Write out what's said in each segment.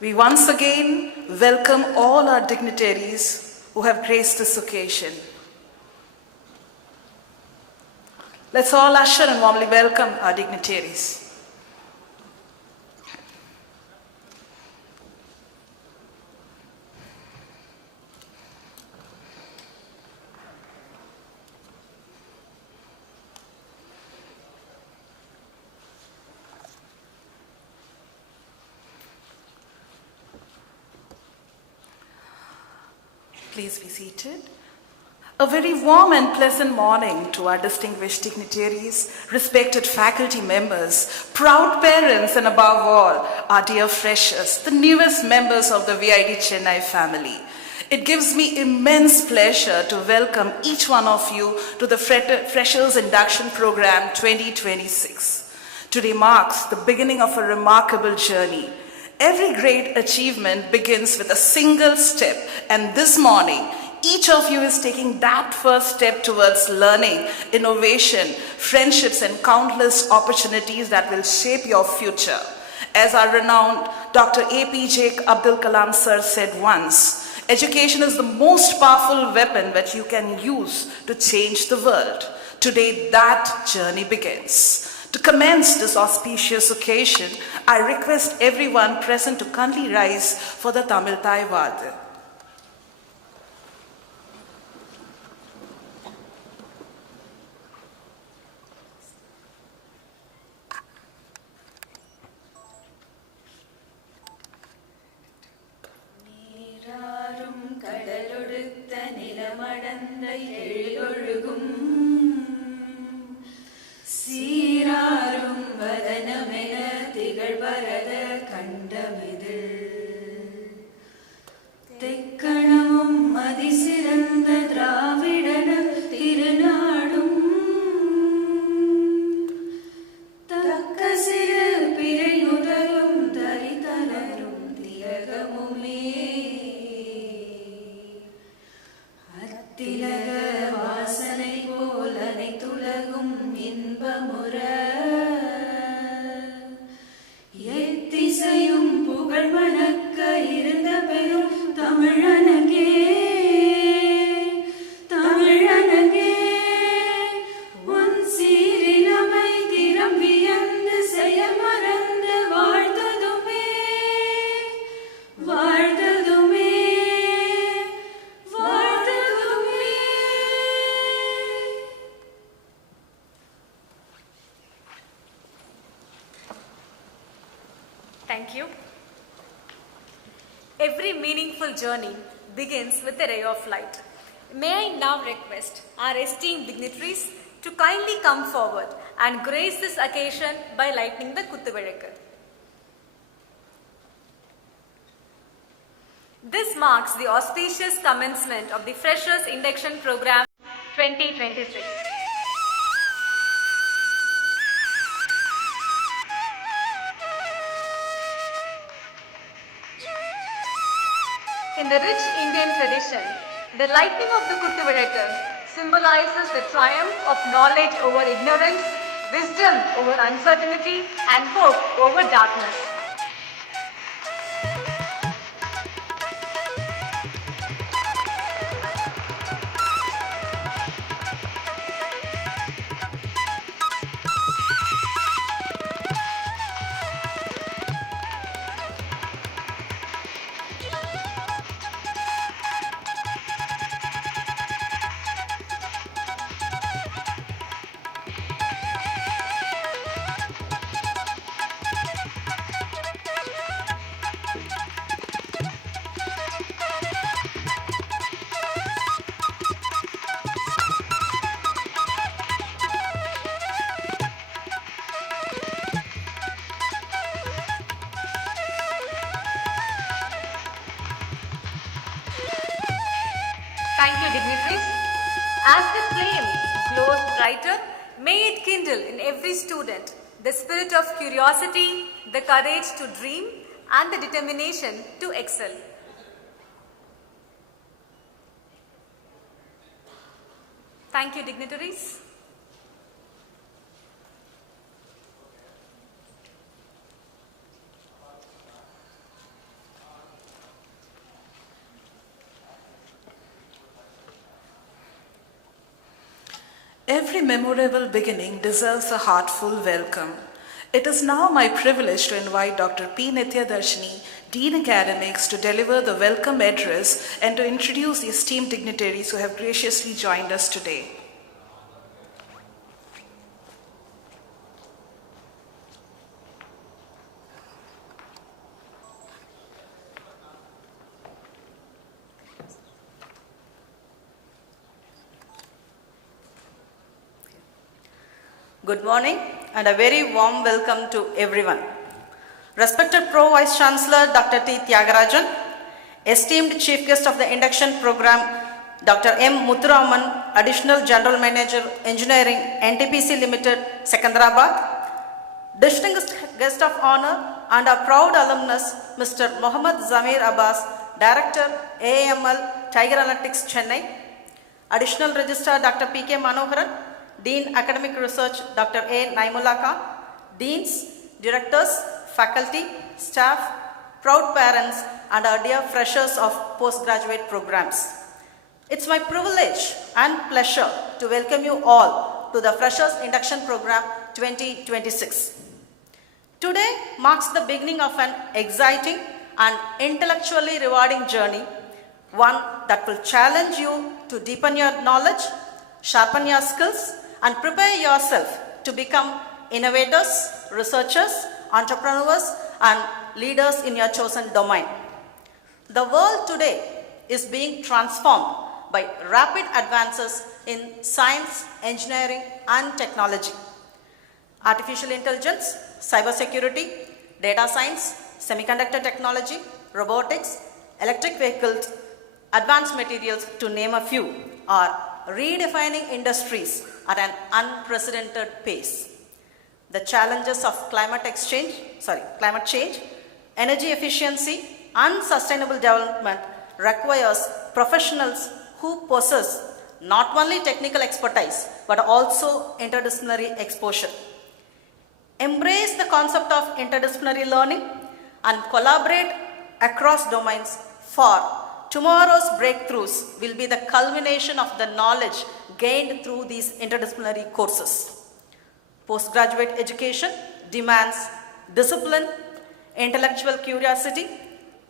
We once again welcome all our dignitaries who have graced this occasion. Let's all usher and warmly welcome our dignitaries. Please be seated. A very warm and pleasant morning to our distinguished dignitaries, respected faculty members, proud parents, and above all, our dear freshers, the newest members of the VID Chennai family. It gives me immense pleasure to welcome each one of you to the Freshers Induction Program 2026. Today marks the beginning of a remarkable journey. Every great achievement begins with a single step, and this morning, each of you is taking that first step towards learning, innovation, friendships, and countless opportunities that will shape your future. As our renowned Dr. APJ Abdul Kalam sir said once, education is the most powerful weapon that you can use to change the world. Today, that journey begins. To commence this auspicious occasion, I request everyone present to kindly rise for the Tamil Thai Vadu. சீராரும் வதனமென திகழ்வரத கண்டமிதில் தெக்கணமும் அதிசிறந்த திராவிடன திருநாடும் தக்க சிறு பிறை நுதலும் தரிதலரும் திலகமுமே அத்திலக வாசனை போல் அனைத்துலகும் இன்பமுற எத்திசையும் புகழ் மணக்க இருந்த பெரும் தமிழனகே தமிழனகே உன் சீரிலமை திறம் வியந்து செயல் மறந்து வாழ்த்ததுமே வாழ்த்ததுமே வாழ்த்ததுமே. Thank you. Every meaningful journey begins with a ray of light. May I now request our esteemed dignitaries to kindly come forward and grace this occasion by lighting the Kuttuvilakku. This marks the auspicious commencement of the Freshers Induction Program 2026. In the rich Indian tradition, the lighting of the Kuttuvilakku symbolizes the triumph of knowledge over ignorance, wisdom over uncertainty, and hope over darkness. Thank you, dignitaries. As the flame glows brighter, may it kindle in every student the spirit of curiosity, the courage to dream, and the determination to excel. Thank you, dignitaries. Every memorable beginning deserves a heartful welcome. It is now my privilege to invite Dr. P. Nityadarshini, Dean Academics, to deliver the welcome address and to introduce the esteemed dignitaries who have graciously joined us today. Good morning and a very warm welcome to everyone. Respected Pro Vice Chancellor Dr. T. Tyagarajan, esteemed Chief Guest of the Induction Program Dr. M. Muthuraman, Additional General Manager Engineering NTPC Limited, Secunderabad, distinguished Guest of Honor and our proud alumnus Mr. Mohammad Zameer Abbas, Director AIML Tiger Analytics Chennai, Additional Registrar Dr. P. K. Manoharan, Dean Academic Research Dr. A. Naimulaka, Deans, Directors, Faculty, Staff, proud parents and our dear freshers of postgraduate programs. It's my privilege and pleasure to welcome you all to the Freshers Induction Program 2026. Today marks the beginning of an exciting and intellectually rewarding journey, one that will challenge you to deepen your knowledge, sharpen your skills, and prepare yourself to become innovators, researchers, entrepreneurs, and leaders in your chosen domain. The world today is being transformed by rapid advances in science, engineering, and technology. Artificial intelligence, cybersecurity, data science, semiconductor technology, robotics, electric vehicles, advanced materials, to name a few, are redefining industries at an unprecedented pace. The challenges of climate change, energy efficiency, and sustainable development requires professionals who possess not only technical expertise but also interdisciplinary exposure. Embrace the concept of interdisciplinary learning and collaborate across domains, for tomorrow's breakthroughs will be the culmination of the knowledge gained through these interdisciplinary courses. Postgraduate education demands discipline, intellectual curiosity,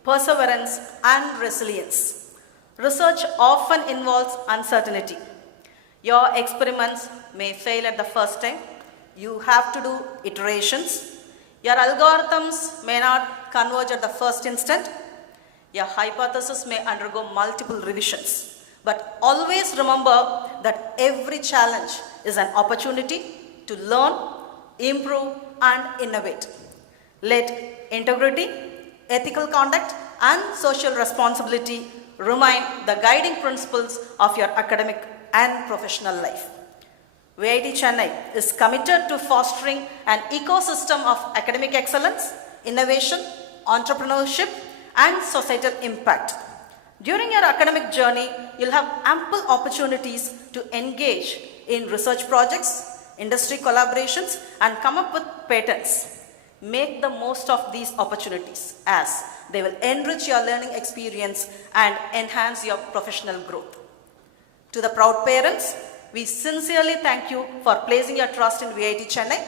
perseverance, and resilience. Research often involves uncertainty. Your experiments may fail at the first time. You have to do iterations. Your algorithms may not converge at the first instant. Your hypothesis may undergo multiple revisions. But always remember that every challenge is an opportunity to learn, improve, and innovate. Let integrity, ethical conduct, and social responsibility remain the guiding principles of your academic and professional life. VIT Chennai is committed to fostering an ecosystem of academic excellence, innovation, entrepreneurship, and societal impact. During your academic journey, you'll have ample opportunities to engage in research projects, industry collaborations, and come up with patents. Make the most of these opportunities, as they will enrich your learning experience and enhance your professional growth. To the proud parents, we sincerely thank you for placing your trust in VIT Chennai.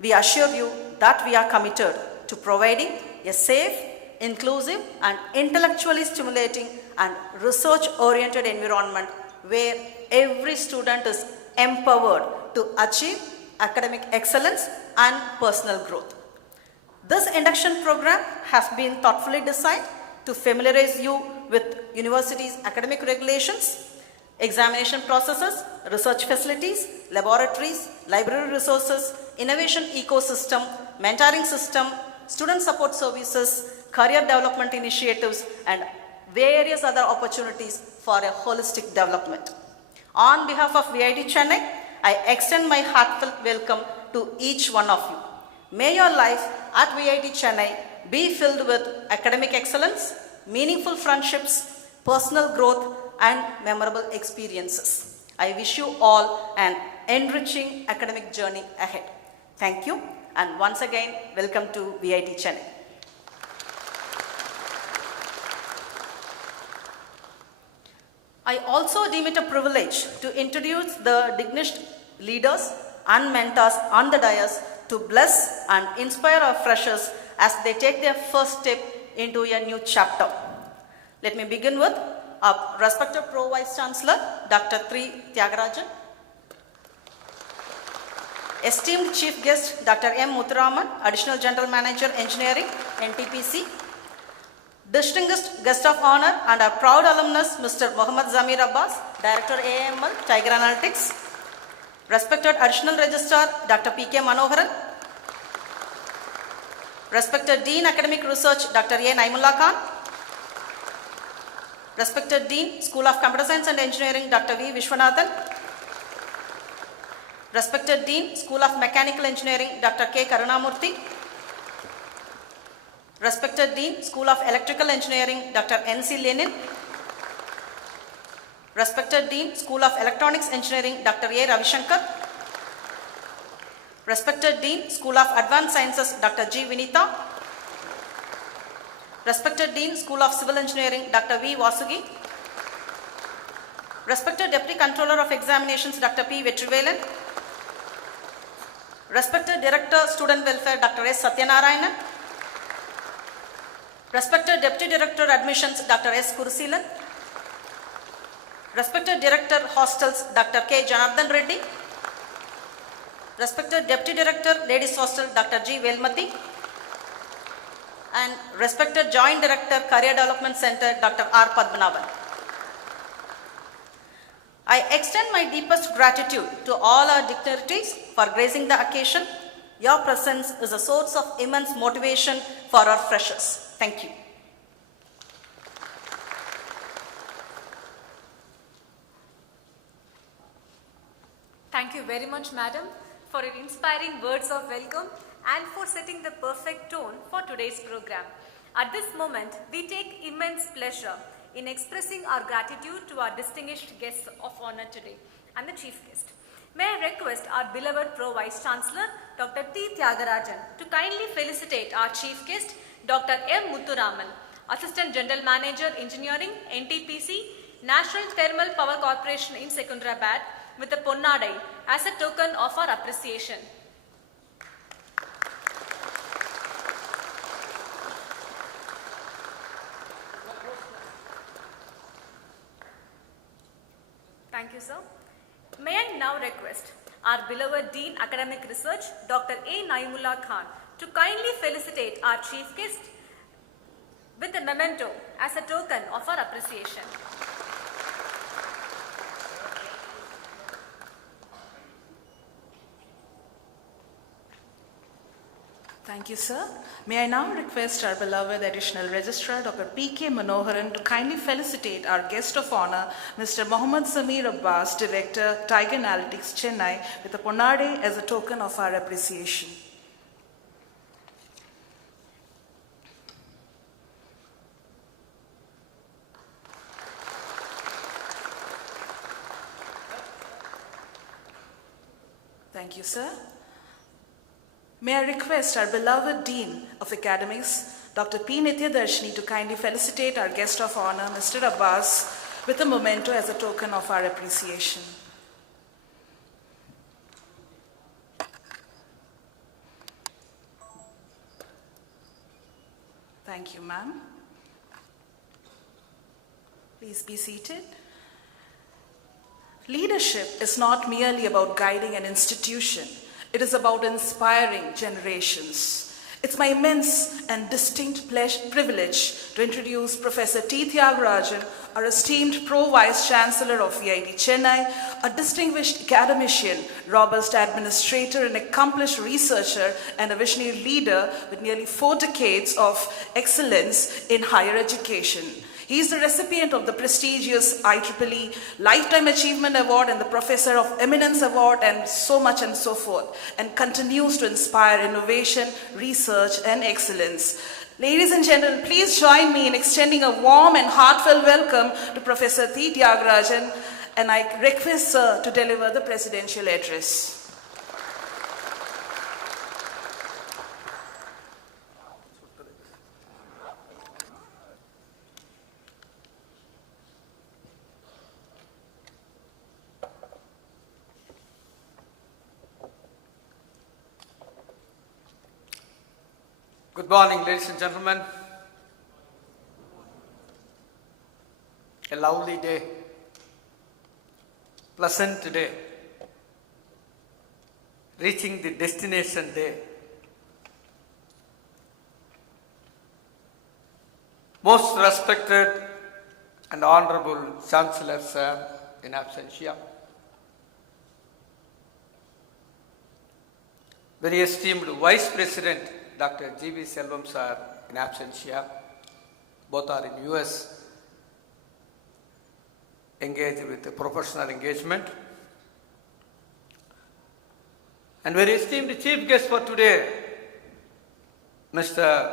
We assure you that we are committed to providing a safe, inclusive, and intellectually stimulating and research-oriented environment where every student is empowered to achieve academic excellence and personal growth. This induction program has been thoughtfully designed to familiarize you with university's academic regulations, examination processes, research facilities, laboratories, library resources, innovation ecosystem, mentoring system, student support services, career development initiatives, and various other opportunities for a holistic development. On behalf of VIT Chennai, I extend my heartfelt welcome to each one of you. May your life at VIT Chennai be filled with academic excellence, meaningful friendships, personal growth, and memorable experiences. I wish you all an enriching academic journey ahead. Thank you, and once again, welcome to VIT Chennai. I also deem it a privilege to introduce the distinguished leaders and mentors on the dais to bless and inspire our freshers as they take their first step into a new chapter. Let me begin with our respected Pro Vice Chancellor, Dr. 3 Tyagarajan, esteemed Chief Guest, Dr. M. Muthuraman, Additional General Manager, Engineering, NTPC, distinguished guest of honor and our proud alumnus, Mr. Mohammad Zameer Abbas, Director AIML, Tiger Analytics, respected Additional Registrar, Dr. P.K. Manoharan, respected Dean Academic Research, Dr. A. Naimullah Khan, respected Dean, School of Computer Science and Engineering, Dr. V. Vishwanathan, respected Dean, School of Mechanical Engineering, Dr. K. Karunamurthy, respected Dean, School of Electrical Engineering, Dr. N.C. Lenin, respected Dean, School of Electronics Engineering, Dr. A. Ravishankar, respected Dean, School of Advanced Sciences, Dr. G. Vinita, respected Dean, School of Civil Engineering, Dr. V. Vasugi, respected Deputy Controller of Examinations, Dr. P. Vetrivelan, respected Director, Student Welfare, Dr. S. Satyanarayanan, respected Deputy Director, Admissions, Dr. S. Kursilan, respected Director, Hostels, Dr. K. Janardhan Reddy, respected Deputy Director, Ladies Hostel, Dr. G. Velmati, and respected Joint Director, Career Development Center, Dr. R. Padmanabhan. I extend my deepest gratitude to all our dignitaries for gracing the occasion. Your presence is a source of immense motivation for our freshers. Thank you. Thank you very much, Madam, for your inspiring words of welcome and for setting the perfect tone for today's program. At this moment, we take immense pleasure in expressing our gratitude to our distinguished guests of honor today and the Chief Guest. May I request our beloved Pro Vice Chancellor, Dr. T. Tyagarajan, to kindly felicitate our Chief Guest, Dr. M. Muthuraman, Assistant General Manager, Engineering, NTPC, National Thermal Power Corporation in Secunderabad, with a Ponnadai as a token of our appreciation. Thank you, sir. May I now request our beloved Dean Academic Research, Dr. A. Naimullah Khan, to kindly felicitate our Chief Guest with a memento as a token of our appreciation. Thank you, sir. May I now request our beloved Additional Registrar, Dr. P.K. Manoharan, to kindly felicitate our guest of honor, Mr. Mohammad Zameer Abbas, Director, Tiger Analytics, Chennai, with a Ponnadai as a token of our appreciation. Thank you, sir. May I request our beloved Dean of Academics, Dr. P. Nityadarshini, to kindly felicitate our guest of honor, Mr. Abbas, with a memento as a token of our appreciation. Thank you, ma'am. Please be seated. Leadership is not merely about guiding an institution. It is about inspiring generations. It's my immense and distinct privilege to introduce Professor T. Tyagarajan, our esteemed Pro Vice Chancellor of VIT Chennai, a distinguished academician, robust administrator, an accomplished researcher, and a visionary leader with nearly 4 decades of excellence in higher education. He is the recipient of the prestigious IEEE Lifetime Achievement Award and the Professor of Eminence Award and so much and so forth, and continues to inspire innovation, research, and excellence. Ladies and gentlemen, please join me in extending a warm and heartfelt welcome to Professor T. Tyagarajan, and I request Sir to deliver the presidential address. Good morning, ladies and gentlemen. A lovely day, pleasant day, reaching the destination day. Most respected and honorable Chancellor Sir in absentia, very esteemed Vice President Dr. G.V. Selvam Sir in absentia, both are in US, engaged with the professional engagement. And very esteemed chief guest for today, Mr.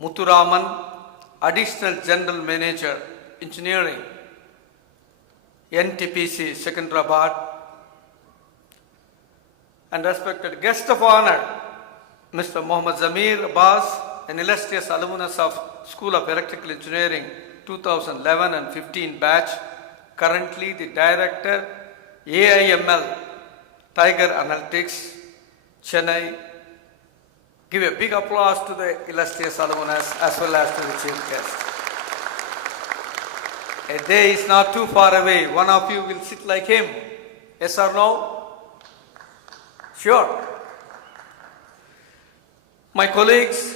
Muthuraman, Additional General Manager, Engineering, NTPC, Secunderabad, and respected guest of honor, Mr. Mohammad Zameer, Abbas, an illustrious alumnus of School of Electrical Engineering 2011 and 15 batch, currently the Director, AIML, Tiger Analytics, Chennai. Give a big applause to the illustrious alumnus as well as to the chief guest. A day is not too far away. One of you will sit like him. Yes or no? Sure. My colleagues,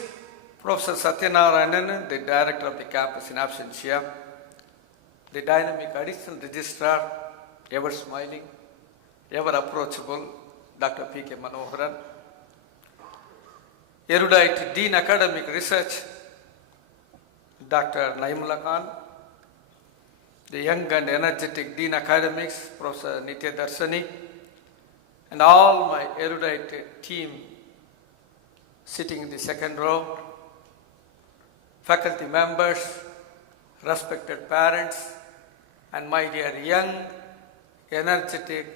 Professor Satyanarayanan, the Director of the campus in absentia, the dynamic additional registrar, ever smiling, ever approachable, Dr. P.K. Manoharan, erudite Dean Academic Research, Dr. Naimullah Khan, the young and energetic Dean Academics, Professor Nitya Darsani, and all my erudite team sitting in the second row, faculty members, respected parents, and my dear young, energetic,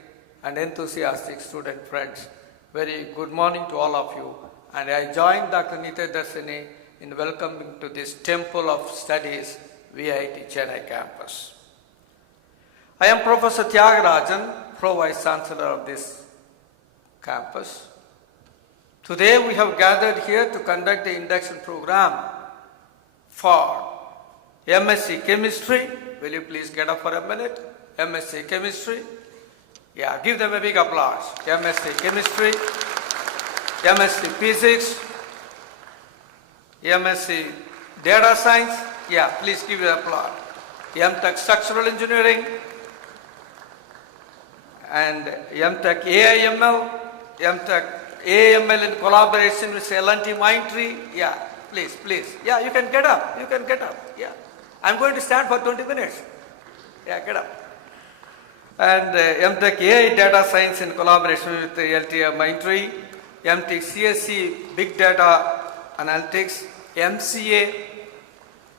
and enthusiastic student friends. Very good morning to all of you. And I join Dr. Nitya Darsani in welcoming to this Temple of Studies, VIT Chennai campus. I am Professor Tyagarajan, Pro-Vice Chancellor of this campus. Today we have gathered here to conduct the induction program for MSc Chemistry. Will you please get up for a minute? MSc Chemistry. Yeah, give them a big applause. MSc Chemistry, MSc Physics, MSc Data Science. Yeah, please give it applause. MTech Structural Engineering and MTech AIML, MTech AIML in collaboration with L&T Mindtree. Yeah, please, please. Yeah, you can get up. You can get up. Yeah. I'm going to stand for 20 minutes. Yeah, get up. And MTech AI Data Science in collaboration with LTI Mindtree, MTech CSC Big Data Analytics, MCA,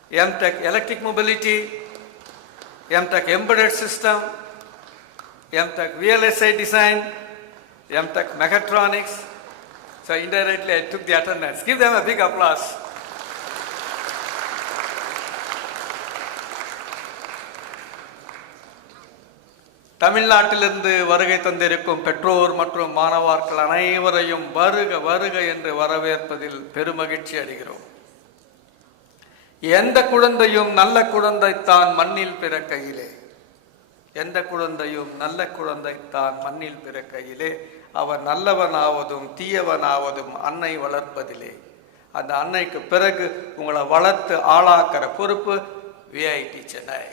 MTech Electric Mobility, MTech Embedded System, MTech VLSI Design, MTech Mechatronics. So indirectly I took the attendance. Give them a big applause. தமிழ்நாட்டிலிருந்து வருகை தந்திருக்கும் பெற்றோர் மற்றும் மாணவர்கள் அனைவரையும் வருக வருக என்று வரவேற்பதில் பெருமகிழ்ச்சி அடைகிறோம். எந்த குழந்தையும் நல்ல குழந்தைத்தான் மண்ணில் பிறக்கையிலே, எந்த குழந்தையும் நல்ல குழந்தைத்தான் மண்ணில் பிறக்கையிலே அவர் நல்லவனாவதும் தீயவனாவதும் அன்னை வளர்ப்பதிலே. அந்த அன்னைக்கு பிறகு உங்களை வளர்த்து ஆளாக்கிற பொறுப்பு VIT Chennai.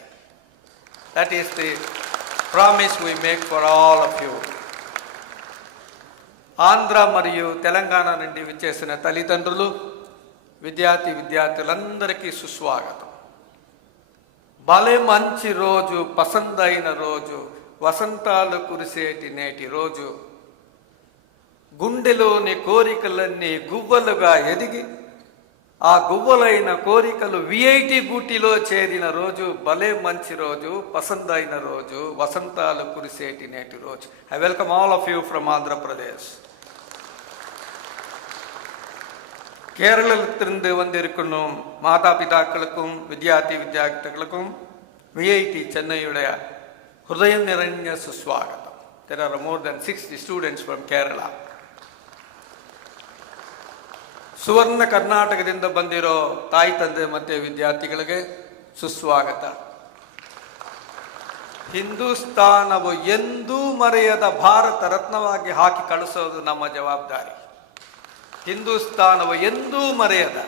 That is the promise we make for all of you. Andhra మరియు తెలంగాణ నుండి విచ్చేసిన తల్లిదండ్రులు, విద్యార్థులందరికీ సుస్వాగతం. భలే మంచి రోజు, పసందైన రోజు, వసంతాలు కురిసేటి నేటి రోజు, గుండెలోని కోరికలన్నీ గువ్వలుగా ఎదిగి ఆ గువ్వలైన కోరికలు VIT గూటిలో చేరిన రోజు, భలే మంచి రోజు, పసందైన రోజు, వసంతాలు కురిసేటి నేటి రోజు. I welcome all of you from Andhra Pradesh. கேரளத்திலிருந்து வந்திருக்கும் மாதா பிதாக்களுக்கும் வித்யார்த்திகளுக்கும் VIT சென்னையுடைய ஹிருதயம் நிறைஞ்ச சுஸ்வாகதம். There are more than 60 students from Kerala. ಸುವರ್ಣ ಕರ್ನಾಟಕದಿಂದ ಬಂದಿರೋ ತಾಯಿ ತಂದೆ ಮತ್ತು ವಿದ್ಯಾರ್ಥಿಗಳಿಗೆ ಸುಸ್ವಾಗತ. ಹಿಂದೂಸ್ತಾನವು ಎಂದೂ ಮರೆಯದ ಭಾರತ ರತ್ನವಾಗಿ ಹಾಕಿ ಕಳಿಸೋದು ನಮ್ಮ ಜವಾಬ್ದಾರಿ. ಹಿಂದೂಸ್ತಾನವು ಎಂದೂ ಮರೆಯದ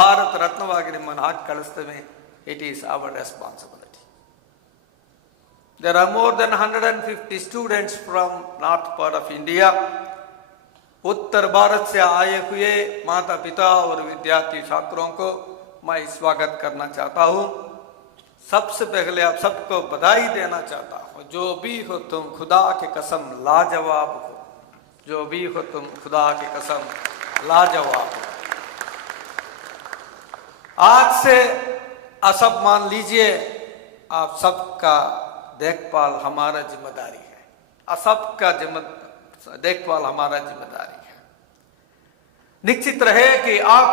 ಭಾರತ ರತ್ನವಾಗಿ ನಿಮ್ಮನ್ನು ಹಾಕಿ ಕಳಿಸ್ತೇವೆ. It is our responsibility. There are more than 150 students from north part of India. उत्तर भारत से आए हुए माता पिता और विद्यार्थी छात्रों को मैं स्वागत करना चाहता हूँ. सबसे पहले आप सबको बधाई देना चाहता हूँ. जो भी हो तुम खुदा के कसम लाजवाब हो. जो भी हो तुम खुदा के कसम लाजवाब हो. आज से आप सब मान लीजिए आप सबका देखभाल हमारा जिम्मेदारी है. आप सबका देखभाल हमारा जिम्मेदारी है. निश्चित रहे कि आप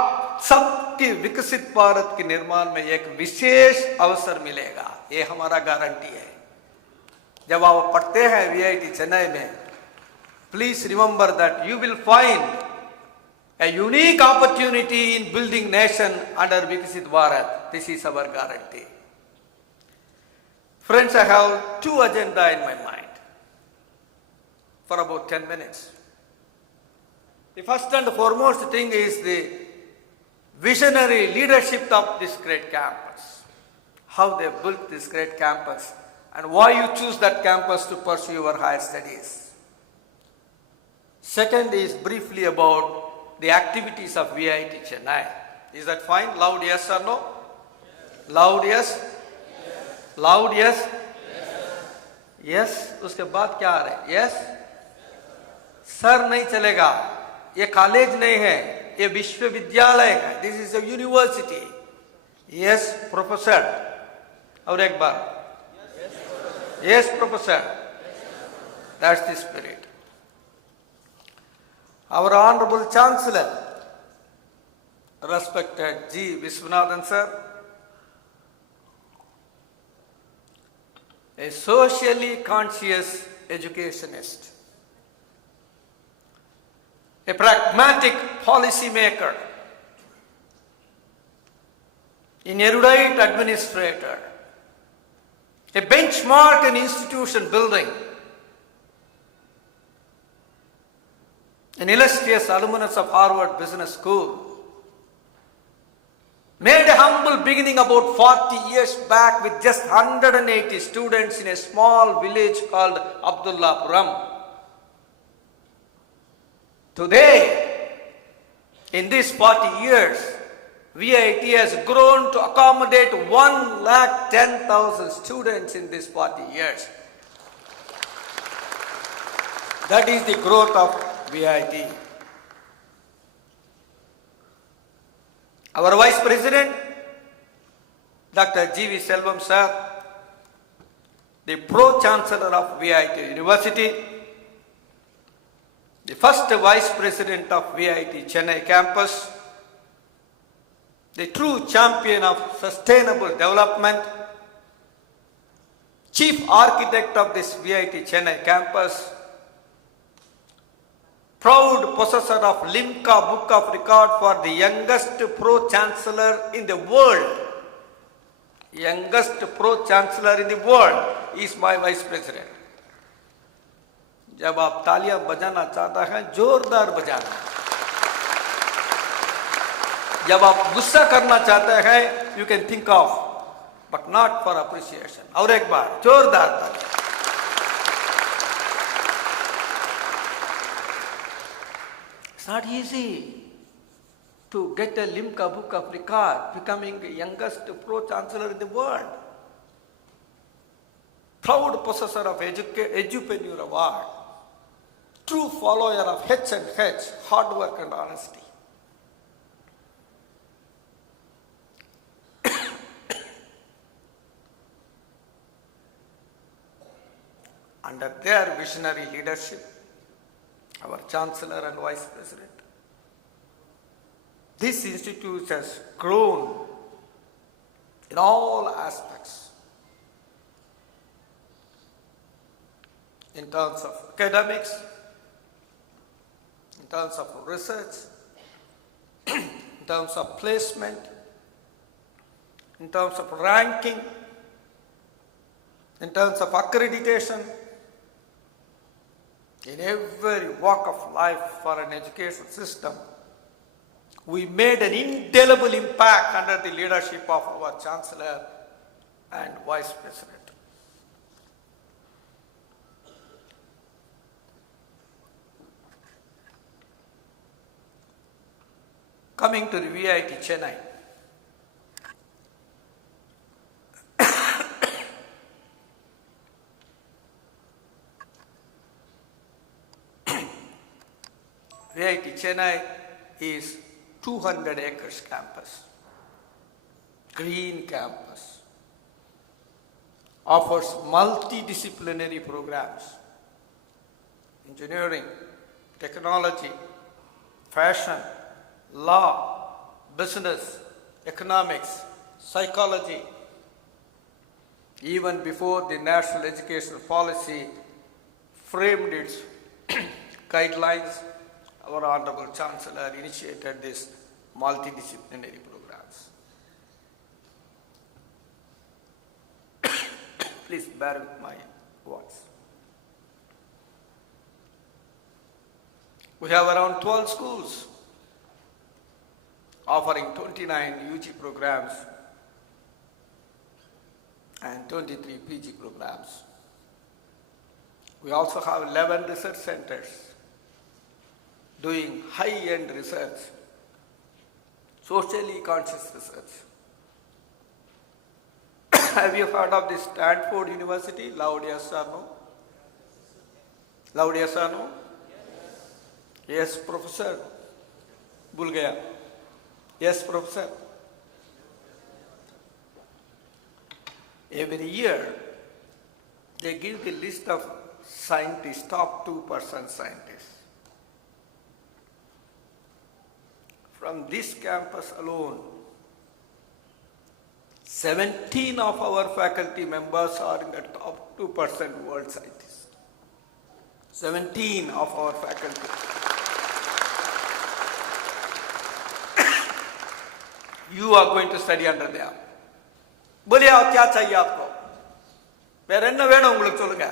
सबके विकसित भारत के निर्माण में एक विशेष अवसर मिलेगा. ये हमारा गारंटी है. जब आप पढ़ते हैं वीआईटी चेन्नई में, please remember that you will find a unique opportunity in building nation under Viksit Bharat. This is our guarantee. Friends, I have two agenda in my mind for about 10 minutes. The first and foremost thing is the visionary leadership of this great campus. How they built this great campus and why you choose that campus to pursue your higher studies. Second is briefly about the activities of VIT Chennai. Is that fine? Loud yes or no? Yes. Loud yes? Yes. Loud yes? Yes. Yes. उसके बाद क्या आ रहा है? Yes? Sir नहीं चलेगा. ये college नहीं है, ये विश्वविद्यालय है. This is a university. Yes, professor. और एक बार. Yes, professor. That's the spirit. Our Honorable Chancellor, respected G. Viswanathan sir, a socially conscious educationist, a pragmatic policy maker, an erudite administrator, a benchmark in institution building, an illustrious alumnus of Harvard Business School, made a humble beginning about 40 years back with just 180 students in a small village called Abdullapuram. Today, in these 40 years, VIT has grown to accommodate 110,000 students in these 40 years. That is the growth of VIT. Our Vice President, Dr. G.V. Selvam sir, the Pro-Chancellor of VIT University, the first Vice President of VIT Chennai campus, the true champion of sustainable development, Chief Architect of this VIT Chennai campus, proud possessor of Limca Book of Record for the youngest Pro-Chancellor in the world. Youngest Pro-Chancellor in the world is my Vice President. जब आप तालियां बजाना चाहता हैं, जोरदार बजाना. जब आप गुस्सा करना चाहते हैं, you can think of, but not for appreciation. और एक बार जोरदार तालियां. It's not easy to get a Limca Book of Record, becoming the youngest Pro-Chancellor in the world. Proud possessor of Edupreneur Award. True follower of H&H, hard work and honesty. Under their visionary leadership, our Chancellor and Vice President, this institute has grown in all aspects. In terms of academics, in terms of research, in terms of placement, in terms of ranking, in terms of accreditation, in every walk of life for an education system. We made an indelible impact under the leadership of our Chancellor and Vice President. Coming to the VIT Chennai. VIT Chennai is 200 acres campus, green campus, offers multidisciplinary programs, engineering, technology, fashion, law, business, economics, psychology. Even before the national education policy framed its guidelines, our Honorable Chancellor initiated these multidisciplinary programs. Please bear with my words. We have around 12 schools offering 29 UG programs and 23 PG programs. We also have 11 research centers doing high-end research, socially conscious research. Have you heard of this Stanford University? Loud yes or no? Loud yes or no? Yes, Professor. Bulgaya. Yes, Professor. Every year, they give the list of scientists, top 2% scientists. From this campus alone, 17 of our faculty members are in the top 2% world scientists. 17 of our faculty. You are going to study under them. बोलिए आप क्या चाहिए आपको? வேற என்ன வேணும் உங்களுக்கு சொல்லுங்க?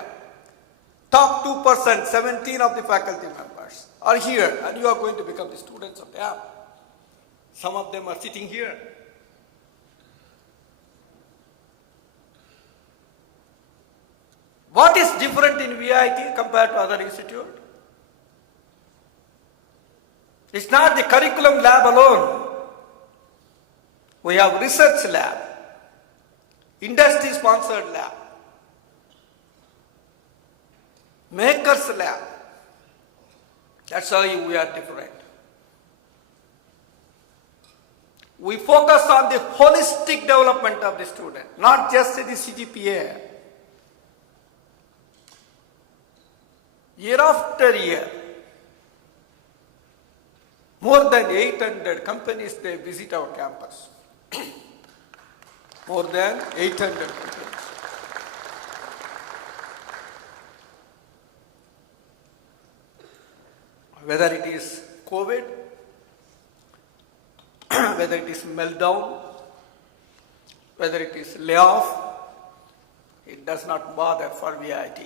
Top 2%, 17 of the faculty members are here, and you are going to become the students of them. Some of them are sitting here. What is different in VIT compared to other institutes? It's not the curriculum lab alone. We have research lab, industry sponsored lab, makers lab. That's how we are different. We focus on the holistic development of the student, not just the CGPA. Year after year, more than 800 companies, they visit our campus. More than 800 companies. Whether it is COVID, whether it is meltdown, whether it is layoff, it does not bother for VIT.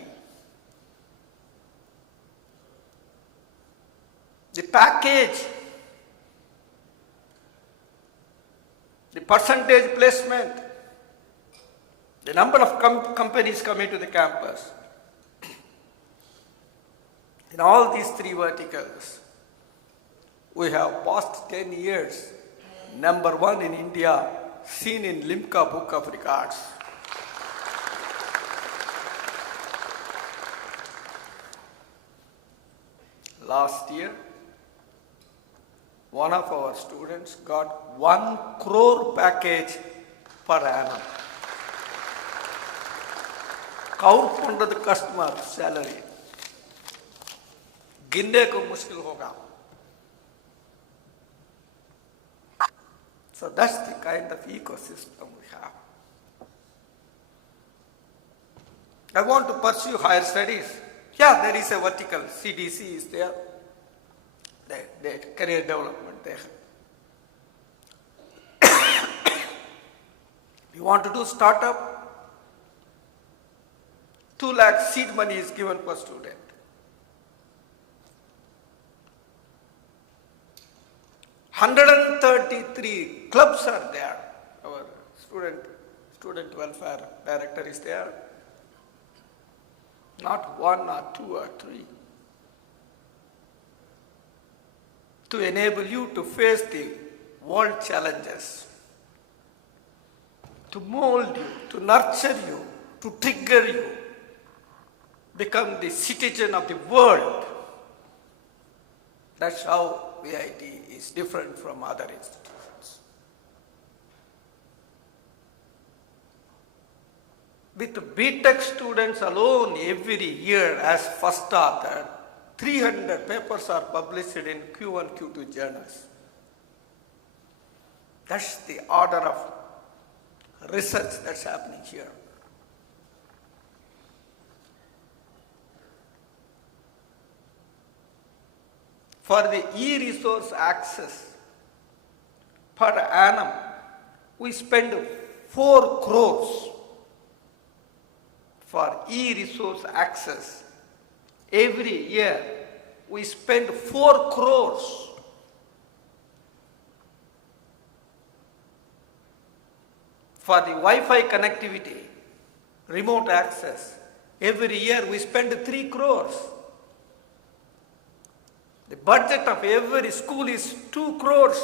The package, the percentage placement, the number of companies coming to the campus. In all these three verticals, we have past 10 years, number one in India, seen in Limca Book of Records. Last year, one of our students got 1 crore package per annum. Count under the customer salary. गिनने को मुश्किल होगा. So that's the kind of ecosystem we have. I want to pursue higher studies. Yeah, there is a vertical. CDC is there. The career development there. want to do startup, 2 lakh seed money is given per student. $133 clubs are there. Our student welfare director is there. Not 1 or 2 or 3. To enable you to face the world challenges, to mold you, to nurture you, to trigger you, become the citizen of the world. That's how VIT is different from other institutions. With BTech students alone every year as first author, 300 papers are published in Q1, Q2 journals. That's the order of research that's happening here. For the e-resource access per annum, we spend 4 crores for e-resource access. Every year, we spend 4 crores. For the Wi-Fi connectivity, remote access, every year we spend 3 crores. The budget of every school is 2 crores.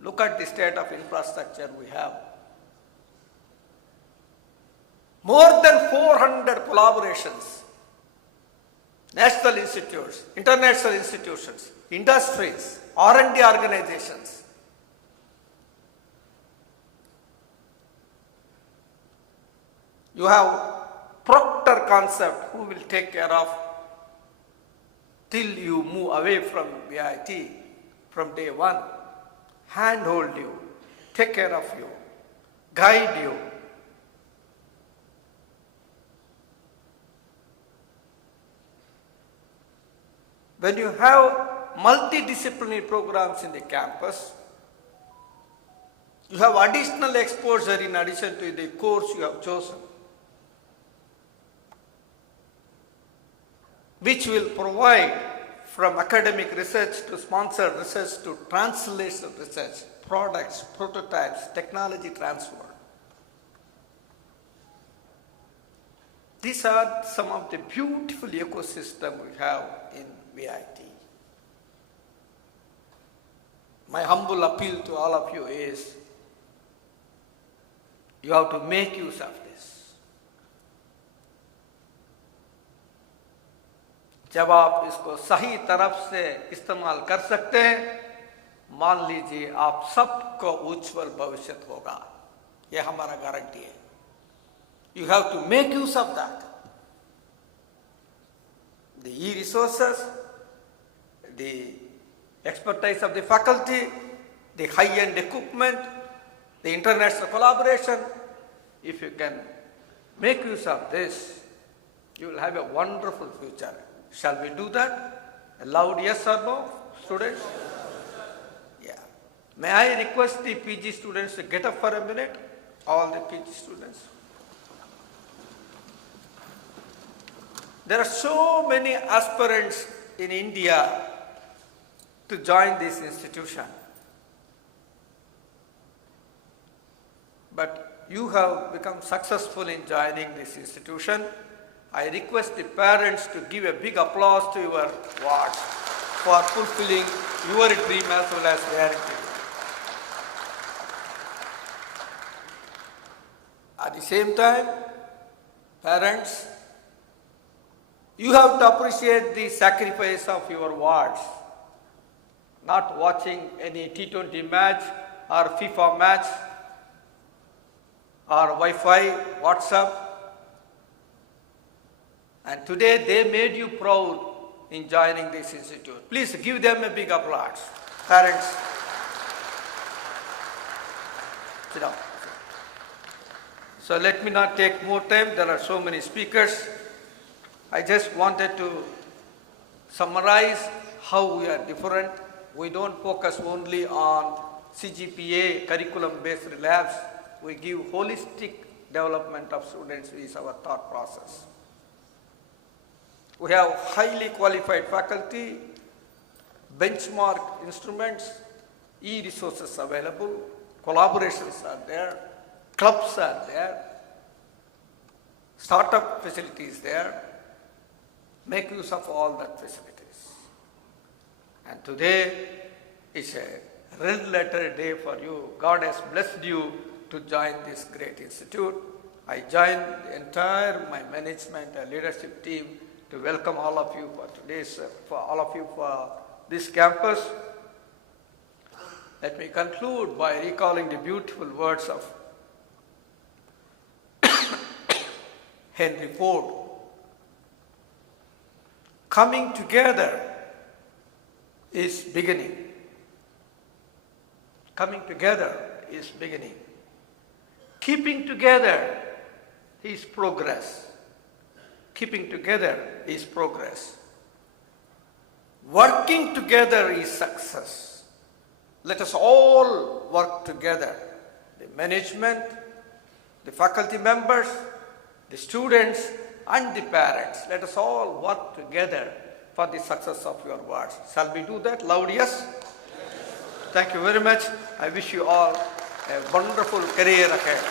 Look at the state of infrastructure we have. More than 400 collaborations, national institutes, international institutions, industries, R&D organizations. You have proctor concept who will take care of till you move away from VIT from day one, handhold you, take care of you, guide you. When you have multidisciplinary programs in the campus, you have additional exposure in addition to the course you have chosen, which will provide from academic research to sponsored research to translational research, products, prototypes, technology transfer. These are some of the beautiful ecosystem we have in VIT. My humble appeal to all of you is, you have to make use of this. जब आप इसको सही तरफ से इस्तेमाल कर सकते हैं, मान लीजिए आप सबको उज्जवल भविष्य होगा, ये हमारा गारंटी है. You have to make use of that. The e-resources, the expertise of the faculty, the high-end equipment, the international collaboration. If you can make use of this, you will have a wonderful future. Shall we do that? A loud yes or no, students? Yeah. May I request the PG students to get up for a minute? All the PG students. There are so many aspirants in India to join this institution. But you have become successful in joining this institution. I request the parents to give a big applause to your wards for fulfilling your dream as well as their dream. At the same time, parents, you have to appreciate the sacrifice of your wards. Not watching any T20 match or FIFA match or Wi-Fi, WhatsApp. And today they made you proud in joining this institute. Please give them a big applause. Parents, sit down. So let me not take more time. There are so many speakers. I just wanted to summarize how we are different. We don't focus only on CGPA, curriculum-based labs. We give holistic development of students is our thought process. We have highly qualified faculty, benchmark instruments, e-resources available, collaborations are there, clubs are there, startup facilities there. Make use of all that facilities. And today is a red letter day for you. God has blessed you to join this great institute. I join the entire my management and leadership team to welcome all of you for this campus. Let me conclude by recalling the beautiful words of Henry Ford. Coming together is beginning. Coming together is beginning. Keeping together is progress. Keeping together is progress. Working together is success. Let us all work together. The management, the faculty members, the students and the parents. Let us all work together for the success of your words. Shall we do that? Loud yes? Thank you very much. I wish you all a wonderful career ahead.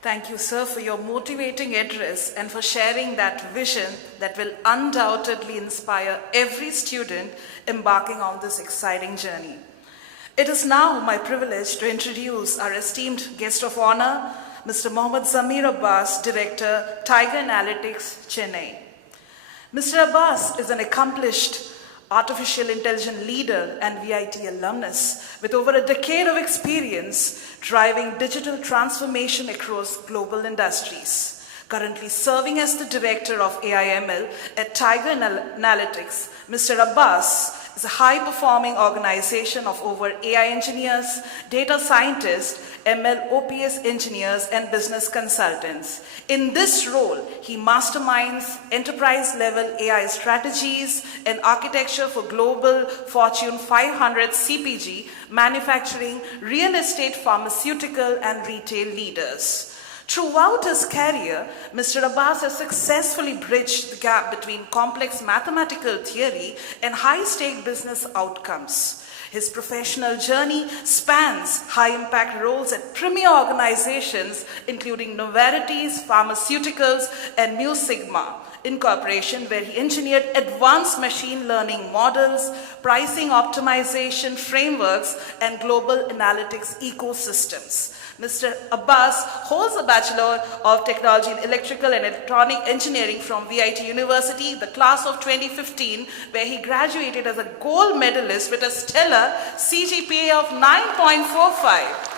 Thank you, sir, for your motivating address and for sharing that vision that will undoubtedly inspire every student embarking on this exciting journey. It is now my privilege to introduce our esteemed guest of honor, Mr. Mohammad Zameer Abbas, Director, Tiger Analytics, Chennai. Mr. Abbas is an accomplished artificial intelligence leader and VIT alumnus with over a decade of experience driving digital transformation across global industries. Currently serving as the Director of AIML at Tiger Analytics, Mr. Abbas is a high-performing organization of over AI engineers, data scientists, ML OPS engineers, and business consultants. In this role, he masterminds enterprise-level AI strategies and architecture for global Fortune 500 CPG, manufacturing, real estate, pharmaceutical, and retail leaders. Throughout his career, Mr. Abbas has successfully bridged the gap between complex mathematical theory and high-stake business outcomes. His professional journey spans high-impact roles at premier organizations including Novartis, Pharmaceuticals, and Mu Sigma Incorporation, where he engineered advanced machine learning models, pricing optimization frameworks, and global analytics ecosystems. Mr. Abbas holds a Bachelor of Technology in Electrical and Electronic Engineering from VIT University, the class of 2015, where he graduated as a gold medalist with a stellar CGPA of 9.45.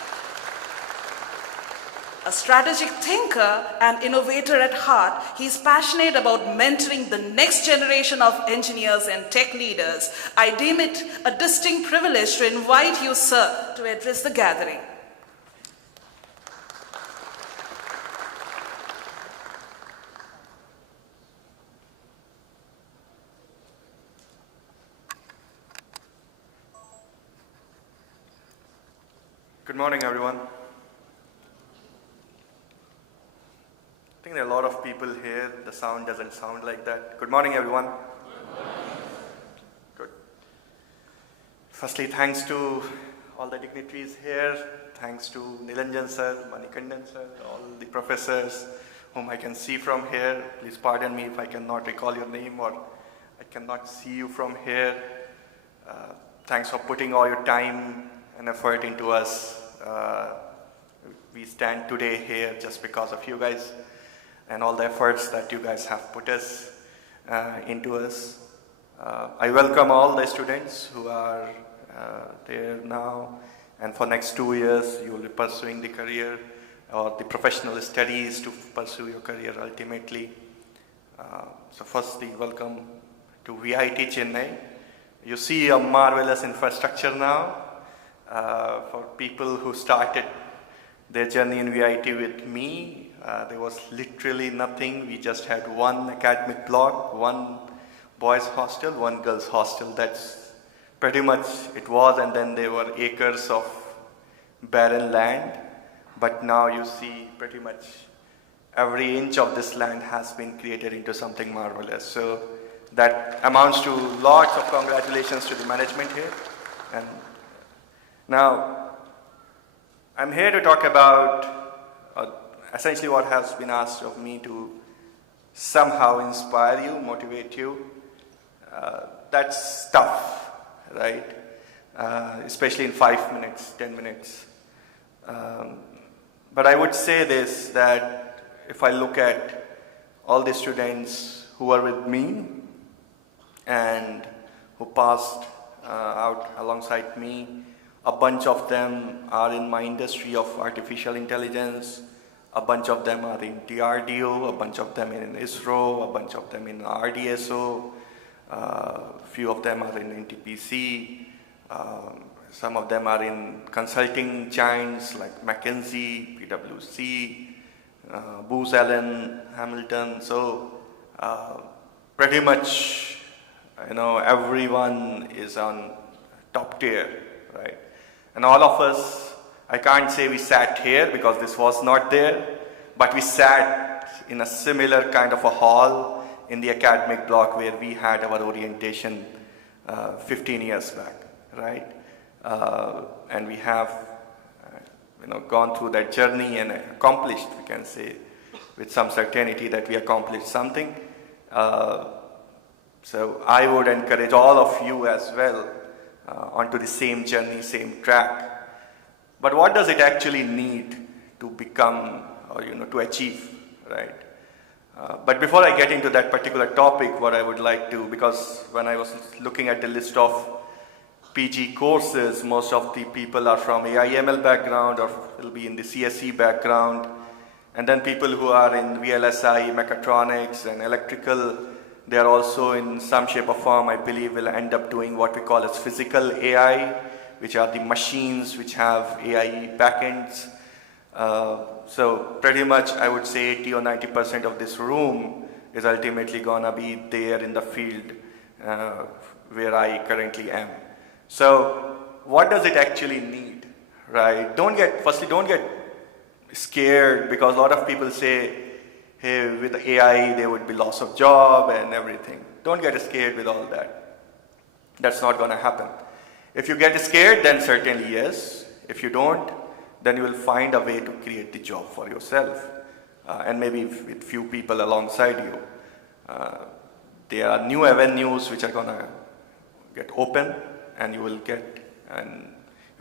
A strategic thinker and innovator at heart, he is passionate about mentoring the next generation of engineers and tech leaders. I deem it a distinct privilege to invite you, sir, to address the gathering. Good morning, everyone. I think there are a lot of people here. The sound doesn't sound like that. Good morning, everyone. Good morning. Good. Firstly, thanks to all the dignitaries here. Thanks to Nilanjan sir, Manikandan sir, all the professors whom I can see from here. Please pardon me if I cannot recall your name or I cannot see you from here. Thanks for putting all your time and effort into us. We stand today here just because of you guys and all the efforts that you guys have put us into us. I welcome all the students who are there now, and for next 2 years you will be pursuing the career or the professional studies to pursue your career ultimately. So firstly, welcome to VIT Chennai. You see a marvelous infrastructure now. For people who started their journey in VIT with me, there was literally nothing. We just had one academic block, one boys hostel, one girls hostel. That's pretty much it was, and then there were acres of barren land. But now you see pretty much every inch of this land has been created into something marvelous. So that amounts to lots of congratulations to the management here. And now I'm here to talk about essentially what has been asked of me to somehow inspire you, motivate you. That's tough, right? Especially in 5 minutes, 10 minutes. But I would say this, that if I look at all the students who are with me and who passed out alongside me, a bunch of them are in my industry of artificial intelligence, a bunch of them are in DRDO, a bunch of them in ISRO, a bunch of them in RDSO, few of them are in NTPC, some of them are in consulting giants like McKinsey, PwC, Booz Allen, Hamilton. So pretty much, everyone is on top tier, right? And all of us, I can't say we sat here because this was not there, but we sat in a similar kind of a hall in the academic block where we had our orientation 15 years back, right? And we have, gone through that journey and accomplished, we can say, with some certainty that we accomplished something. So I would encourage all of you as well onto the same journey, same track. But what does it actually need to become or to achieve, right? But before I get into that particular topic, what I would like to, because when I was looking at the list of PG courses, most of the people are from AIML background or will be in the CSE background. And then people who are in VLSI, mechatronics and electrical, they are also in some shape or form, I believe, will end up doing what we call as physical AI, which are the machines which have AI backends. So pretty much I would say 80 or 90% of this room is ultimately gonna be there in the field where I currently am. So what does it actually need, right? Firstly, don't get scared, because a lot of people say, hey, with AI there would be loss of job and everything. Don't get scared with all that. That's not gonna happen. If you get scared, then certainly yes. If you don't, then you will find a way to create the job for yourself, and maybe with few people alongside you. There are new avenues which are gonna get open, and you'll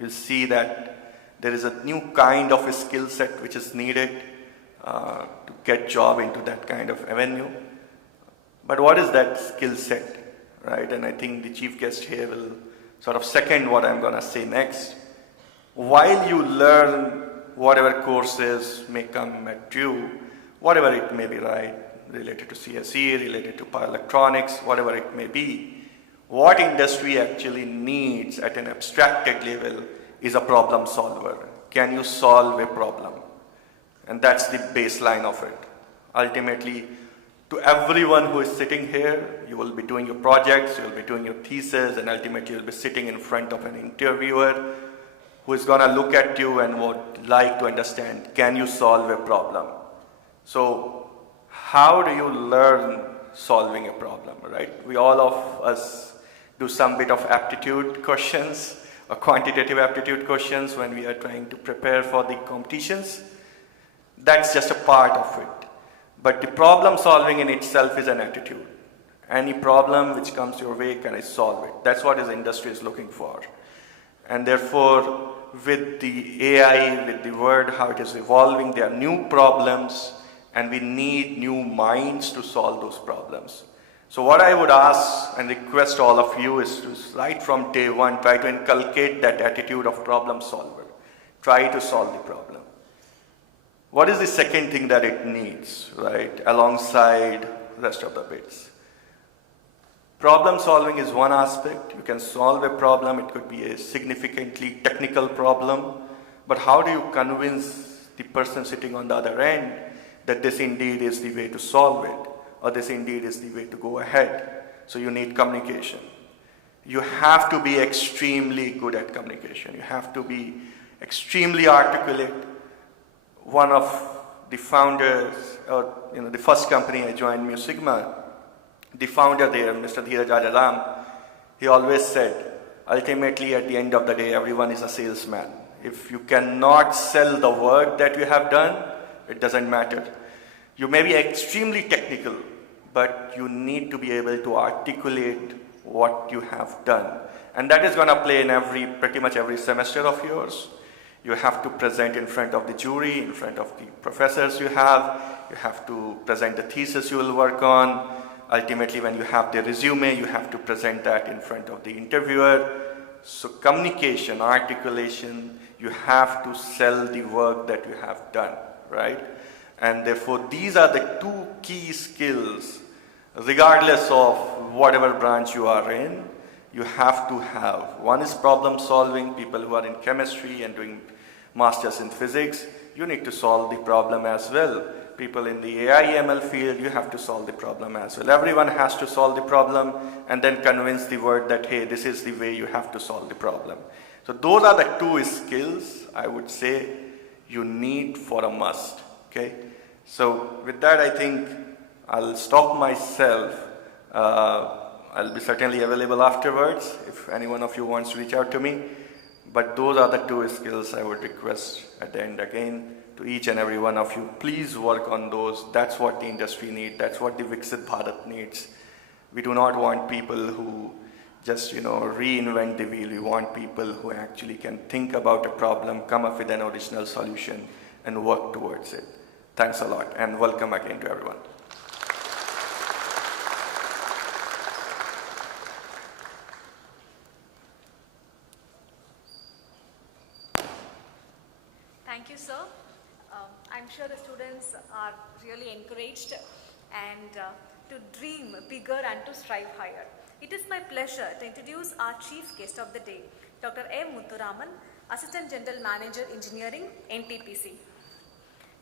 see that there is a new kind of a skill set which is needed to get job into that kind of avenue. But what is that skill set, right? And I think the chief guest here will sort of second what I'm gonna say next. While you learn whatever courses may come at you, whatever it may be, right, related to CSE, related to power electronics, whatever it may be, what industry actually needs at an abstracted level is a problem solver. Can you solve a problem? And that's the baseline of it. Ultimately, to everyone who is sitting here, you will be doing your projects, you will be doing your thesis, and ultimately you'll be sitting in front of an interviewer who is going to look at you and would like to understand, can you solve a problem? So how do you learn solving a problem, right? We all of us do some bit of aptitude questions or quantitative aptitude questions when we are trying to prepare for the competitions. That's just a part of it. But the problem solving in itself is an attitude. Any problem which comes your way, can I solve it? That's what this industry is looking for. And therefore, with the AI, with the world, how it is evolving, there are new problems, and we need new minds to solve those problems. So what I would ask and request all of you is to, right from day one, try to inculcate that attitude of problem solver. Try to solve the problem. What is the second thing that it needs, right, alongside the rest of the bits? Problem solving is one aspect. You can solve a problem. It could be a significantly technical problem. But how do you convince the person sitting on the other end that this indeed is the way to solve it, or this indeed is the way to go ahead? So you need communication. You have to be extremely good at communication. You have to be extremely articulate. One of the founders, or the first company I joined, Mu Sigma, the founder there, Mr. Dheeraj Ajaram, he always said, ultimately at the end of the day, everyone is a salesman. If you cannot sell the work that you have done, it doesn't matter. You may be extremely technical, but you need to be able to articulate what you have done. And that is going to play in pretty much every semester of yours. You have to present in front of the jury, in front of the professors you have. You have to present the thesis you will work on. Ultimately, when you have the resume, you have to present that in front of the interviewer. So communication, articulation, you have to sell the work that you have done, right? And therefore, these are the two key skills, regardless of whatever branch you are in, you have to have. One is problem solving. People who are in chemistry and doing masters in physics, you need to solve the problem as well. People in the AIML field, you have to solve the problem as well. Everyone has to solve the problem and then convince the world that, hey, this is the way you have to solve the problem. So those are the two skills I would say you need for a must, okay? So with that, I think I'll stop myself. I'll be certainly available afterwards if any one of you wants to reach out to me. But those are the two skills I would request at the end again to each and every one of you. Please work on those. That's what the industry needs. That's what the Viksit Bharat needs. We do not want people who just, reinvent the wheel. We want people who actually can think about a problem, come up with an original solution, and work towards it. Thanks a lot, and welcome again to everyone. Thank you, sir. I'm sure the students are really encouraged and to dream bigger and to strive higher. It is my pleasure to introduce our chief guest of the day, Dr. M. Muthuraman, Assistant General Manager Engineering, NTPC.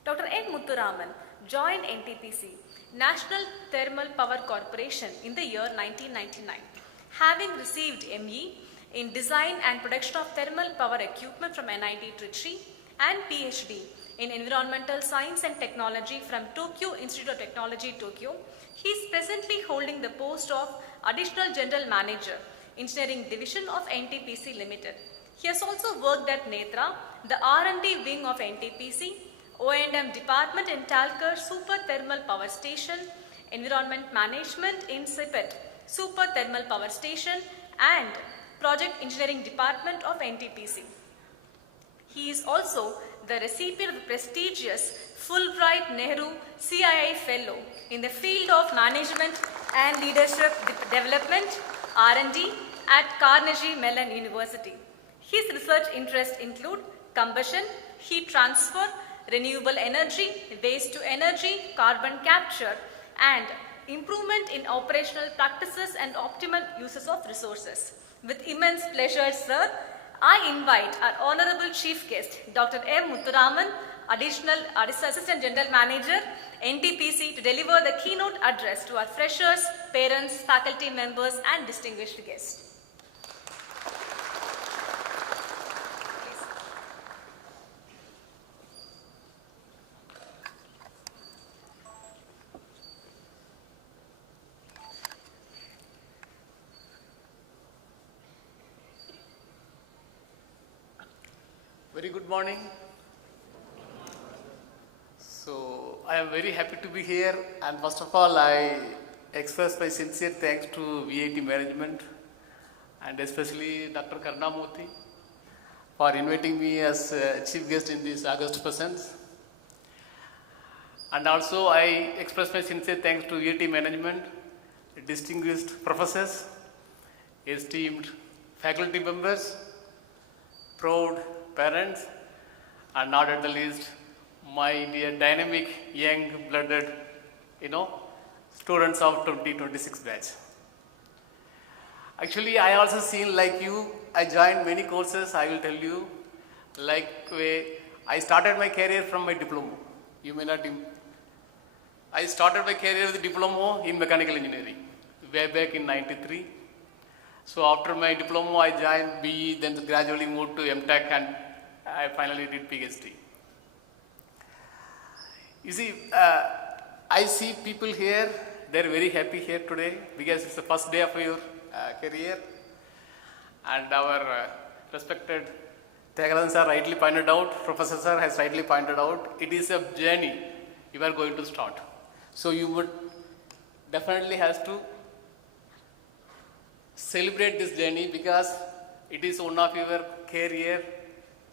Dr. N. Muthuraman joined NTPC, National Thermal Power Corporation, in the year 1999, having received ME in Design and Production of Thermal Power Equipment from NIT Trichy and PhD in Environmental Science and Technology from Tokyo Institute of Technology, Tokyo. He is presently holding the post of Additional General Manager, Engineering Division of NTPC Limited. He has also worked at NETRA, the R&D wing of NTPC, O&M Department in Talcher Super Thermal Power Station, Environment Management in SIPET Super Thermal Power Station, and Project Engineering Department of NTPC. He is also the recipient of the prestigious Fulbright Nehru CII Fellow in the field of Management and Leadership Development R&D at Carnegie Mellon University. His research interests include combustion, heat transfer, renewable energy, waste to energy, carbon capture, and improvement in operational practices and optimal uses of resources. With immense pleasure, sir, I invite our Honorable Chief Guest, Dr. M. Muthuraman, Assistant General Manager, NTPC, to deliver the keynote address to our freshers, parents, faculty members, and distinguished guests. Very good morning. So I am very happy to be here, and first of all I express my sincere thanks to VIT management and especially Dr. Karnamurthy for inviting me as chief guest in this August presence. And also I express my sincere thanks to VIT management, distinguished professors, esteemed faculty members, proud parents, and not at the least my dear dynamic young blooded students of 2026 batch. Actually I also seen like you, I joined many courses. I will tell you, like I started my career from my diploma. You may not I started my career with diploma in mechanical engineering, way back in 93. So after my diploma, I joined BE, then gradually moved to MTech, and I finally did PhD. You see, I see people here, they're very happy here today because it's the first day of your career. And our respected Tyagarajan sir rightly pointed out, Professor sir has rightly pointed out, it is a journey you are going to start. So you would definitely have to celebrate this journey because it is one of your career.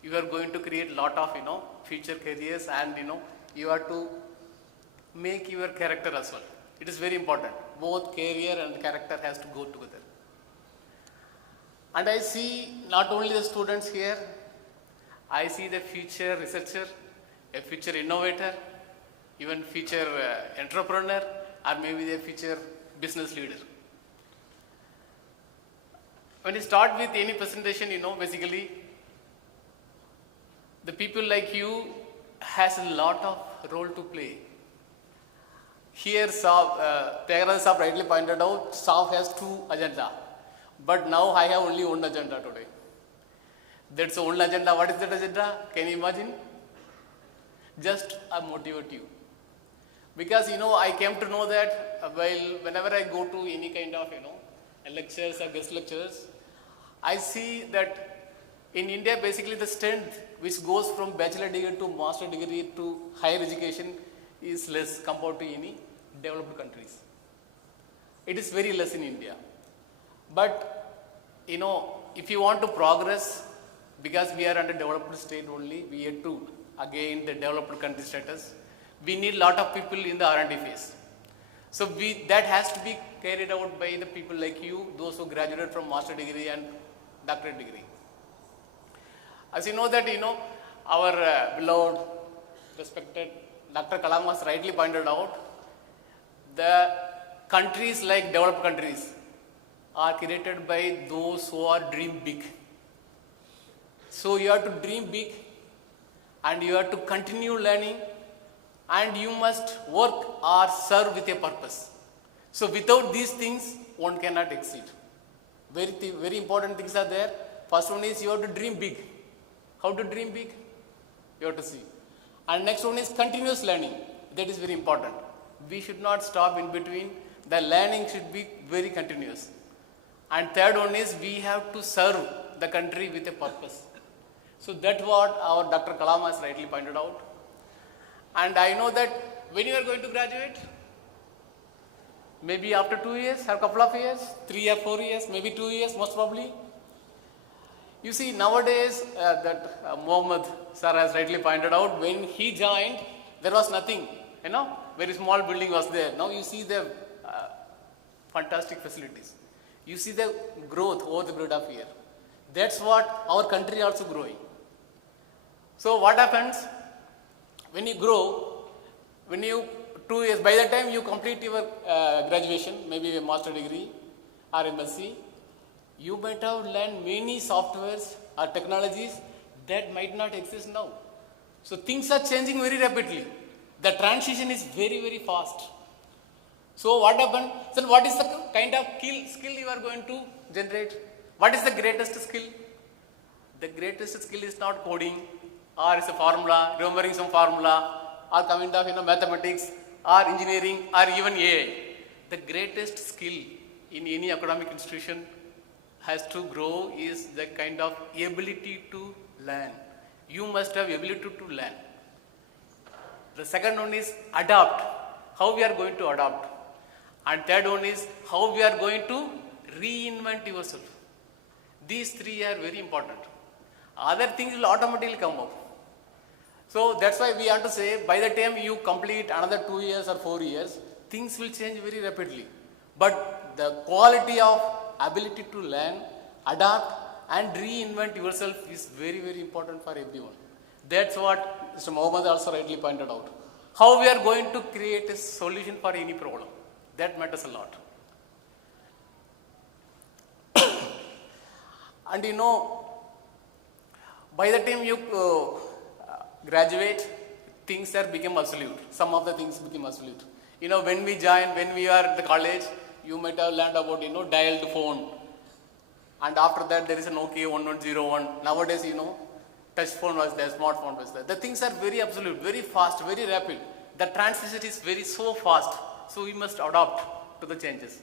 You are going to create lot of future careers, and you have to make your character as well. It is very important. Both career and character has to go together. And I see not only the students here, I see the future researcher, a future innovator, even future entrepreneur, or maybe the future business leader. When you start with any presentation, basically, the people like you has a lot of role to play. Here, Tyagarajan sir rightly pointed out, staff has 2 agenda, but now I have only one agenda today. That's the only agenda. What is that agenda? Can you imagine? Just I motivate you. Because I came to know that whenever I go to any kind of lectures or guest lectures, I see that in India basically the strength which goes from bachelor degree to master degree to higher education is less compared to any developed countries. It is very less in India. But if you want to progress, because we are under developed state only, we have to again the developed country status. We need lot of people in the R&D phase. So that has to be carried out by the people like you, those who graduated from master degree and doctorate degree. As you know that, our beloved, respected Dr. Kalam has rightly pointed out, the countries like developed countries are created by those who are dream big. So you have to dream big, and you have to continue learning, and you must work or serve with a purpose. So without these things, one cannot exceed. Very important things are there. First one is you have to dream big. How to dream big? You have to see. And next one is continuous learning. That is very important. We should not stop in between. The learning should be very continuous. And third one is we have to serve the country with a purpose. So that's what our Dr. Kalam has rightly pointed out. And I know that when you are going to graduate, maybe after 2 years or couple of years, 3 or 4 years, maybe 2 years most probably. You see nowadays that Mohammad sir has rightly pointed out, when he joined there was nothing, very small building was there. Now you see the fantastic facilities. You see the growth over the period of year. That's what our country also growing. So what happens when you grow, when you 2 years, by the time you complete your graduation, maybe a master degree or MSc, you might have learned many softwares or technologies that might not exist now. So things are changing very rapidly. The transition is very, very fast. So what happened? So what is the kind of skill you are going to generate? What is the greatest skill? The greatest skill is not coding, or is a formula, remembering some formula, or coming of mathematics, or engineering, or even AI. The greatest skill in any academic institution has to grow is the kind of ability to learn. You must have ability to learn. The second one is adapt. How we are going to adapt. And third one is how we are going to reinvent yourself. These three are very important. Other things will automatically come up. So that's why we have to say, by the time you complete another 2 years or 4 years, things will change very rapidly. But the quality of ability to learn, adapt, and reinvent yourself is very, very important for everyone. That's what Mr. Mohammad also rightly pointed out. How we are going to create a solution for any problem. That matters a lot. And by the time you graduate, things are become absolute. Some of the things become absolute. When we join, when we are at the college, you might have learned about, dialed phone. And after that, there is a Nokia 1101. Nowadays, touch phone was there, smartphone was there. The things are very absolute, very fast, very rapid. The transition is so fast. So we must adapt to the changes.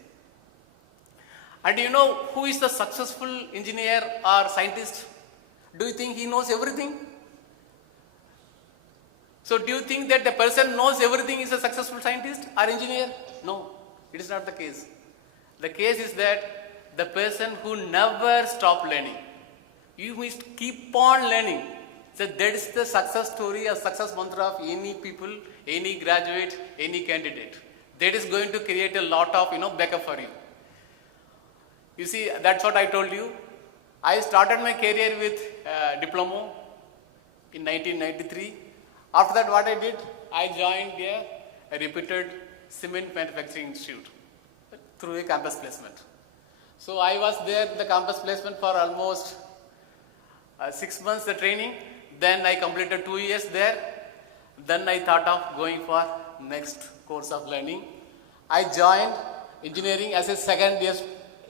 And who is the successful engineer or scientist? Do you think he knows everything? So do you think that the person knows everything is a successful scientist or engineer? No, it is not the case. The case is that the person who never stop learning. You must keep on learning. So that is the success story or success mantra of any people, any graduate, any candidate. That is going to create a lot of backup for you. You see, that's what I told you. I started my career with diploma in 1993. After that, what I did, I joined a reputed cement manufacturing institute through a campus placement. So I was there in the campus placement for almost 6 months the training. Then I completed 2 years there. Then I thought of going for next course of learning. I joined engineering as a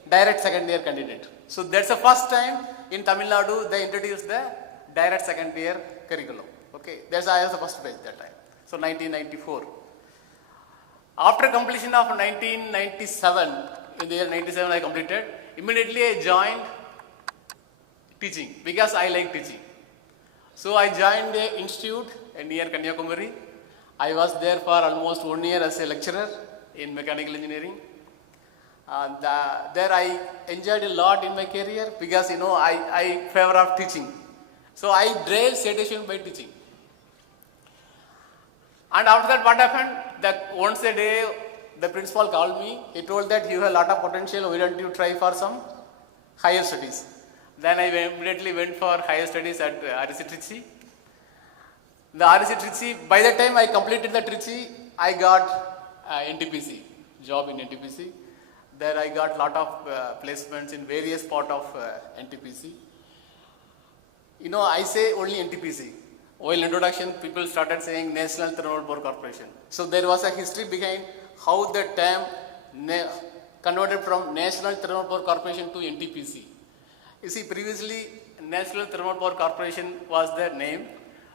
direct second year candidate. So that's the first time in Tamil Nadu they introduced the direct second year curriculum. Okay, I was the first batch that time. So 1994. After completion of 1997, in the year 97 I completed, immediately I joined teaching because I like teaching. So I joined an institute near Kanyakumari. I was there for almost 1 year as a lecturer in mechanical engineering. And there I enjoyed a lot in my career because I favor of teaching. So I drive satisfaction by teaching. And after that, what happened? That once a day, the principal called me. He told that you have a lot of potential. Why don't you try for some higher studies? Then I immediately went for higher studies at RC Trichy. The RC Trichy, by the time I completed the Trichy, I got NTPC, job in NTPC. There I got lot of placements in various part of NTPC. I say only NTPC. While introduction, people started saying National Thermal Power Corporation. So there was a history behind how the term converted from National Thermal Power Corporation to NTPC. You see, previously National Thermal Power Corporation was their name,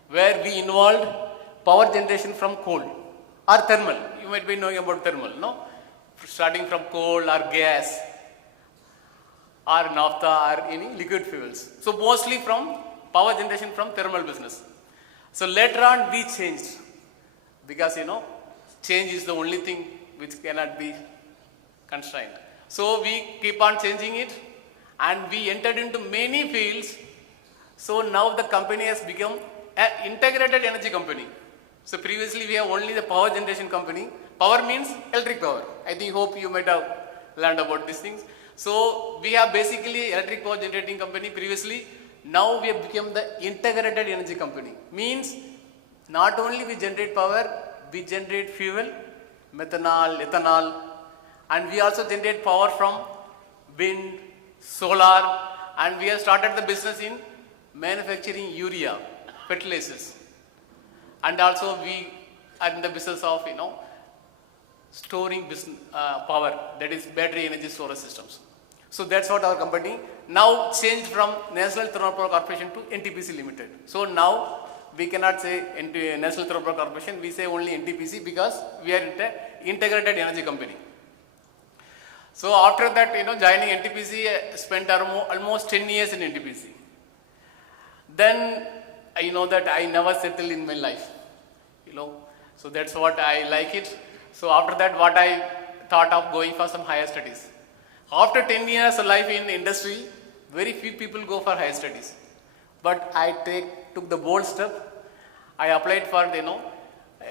where we involved power generation from coal or thermal. You might be knowing about thermal, no? Starting from coal or gas or naphtha or any liquid fuels. So mostly from power generation from thermal business. So later on we changed because change is the only thing which cannot be constrained. So we keep on changing it and we entered into many fields. So now the company has become an integrated energy company. So previously we have only the power generation company. Power means electric power. I hope you might have learned about these things. So we have basically electric power generating company previously. Now we have become the integrated energy company. Means not only we generate power, we generate fuel, methanol, ethanol, and we also generate power from wind, solar, and we have started the business in manufacturing urea, fertilizers. And also we are in the business of storing power, that is battery energy storage systems. So that's what our company now changed from National Thermal Power Corporation to NTPC Limited. So now we cannot say National Thermal Power Corporation, we say only NTPC because we are integrated energy company. So after that, joining NTPC, I spent almost 10 years in NTPC. Then I know that I never settled in my life, so that's what I like it. So after that, what I thought of going for some higher studies. After 10 years of life in industry, very few people go for higher studies. But I took the bold step. I applied for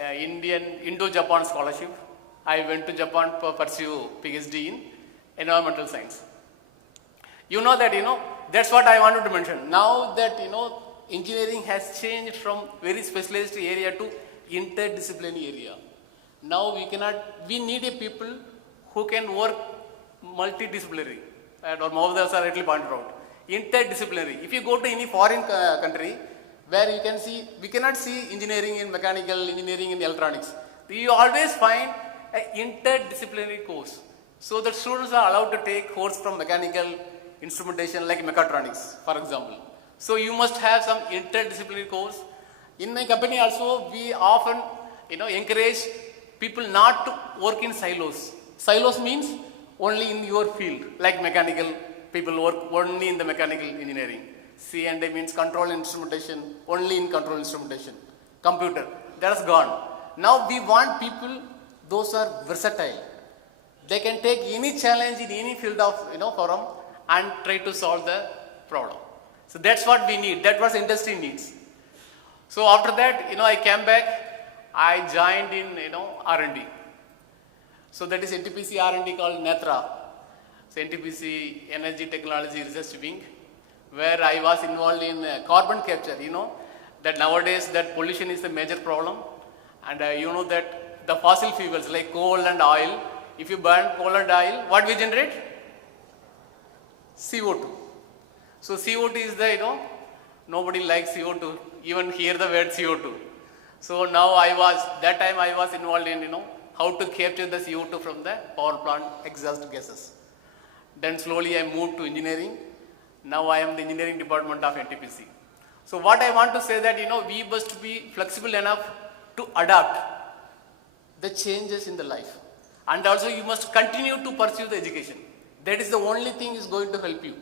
Indo-Japan scholarship. I went to Japan to pursue PhD in environmental science. That's what I wanted to mention. Now that engineering has changed from very specialized area to interdisciplinary area. Now we need a people who can work multidisciplinary. Or Mohammad rightly pointed out. Interdisciplinary. If you go to any foreign country where we cannot see engineering in mechanical, engineering in electronics. You always find an interdisciplinary course. So the students are allowed to take course from mechanical instrumentation like mechatronics, for example. So you must have some interdisciplinary course. In my company also, we often encourage people not to work in silos. Silos means only in your field, like mechanical, people work only in the mechanical engineering. C&I means control instrumentation, only in control instrumentation. Computer, that is gone. Now we want people, those are versatile. They can take any challenge in any field of forum and try to solve the problem. So that's what we need. That's what the industry needs. So after that, I came back. I joined in R&D. So that is NTPC R&D called NETRA. So NTPC Energy Technology Research Wing, where I was involved in carbon capture. That nowadays that pollution is the major problem, and that the fossil fuels like coal and oil. If you burn coal and oil, what we generate? CO2. So CO2 is the, nobody likes CO2, even hear the word CO2. So now that time I was involved in, how to capture the CO2 from the power plant exhaust gases. Then slowly I moved to engineering. Now I am the engineering department of NTPC. So what I want to say that, we must be flexible enough to adapt the changes in the life. And also you must continue to pursue the education. That is the only thing is going to help you.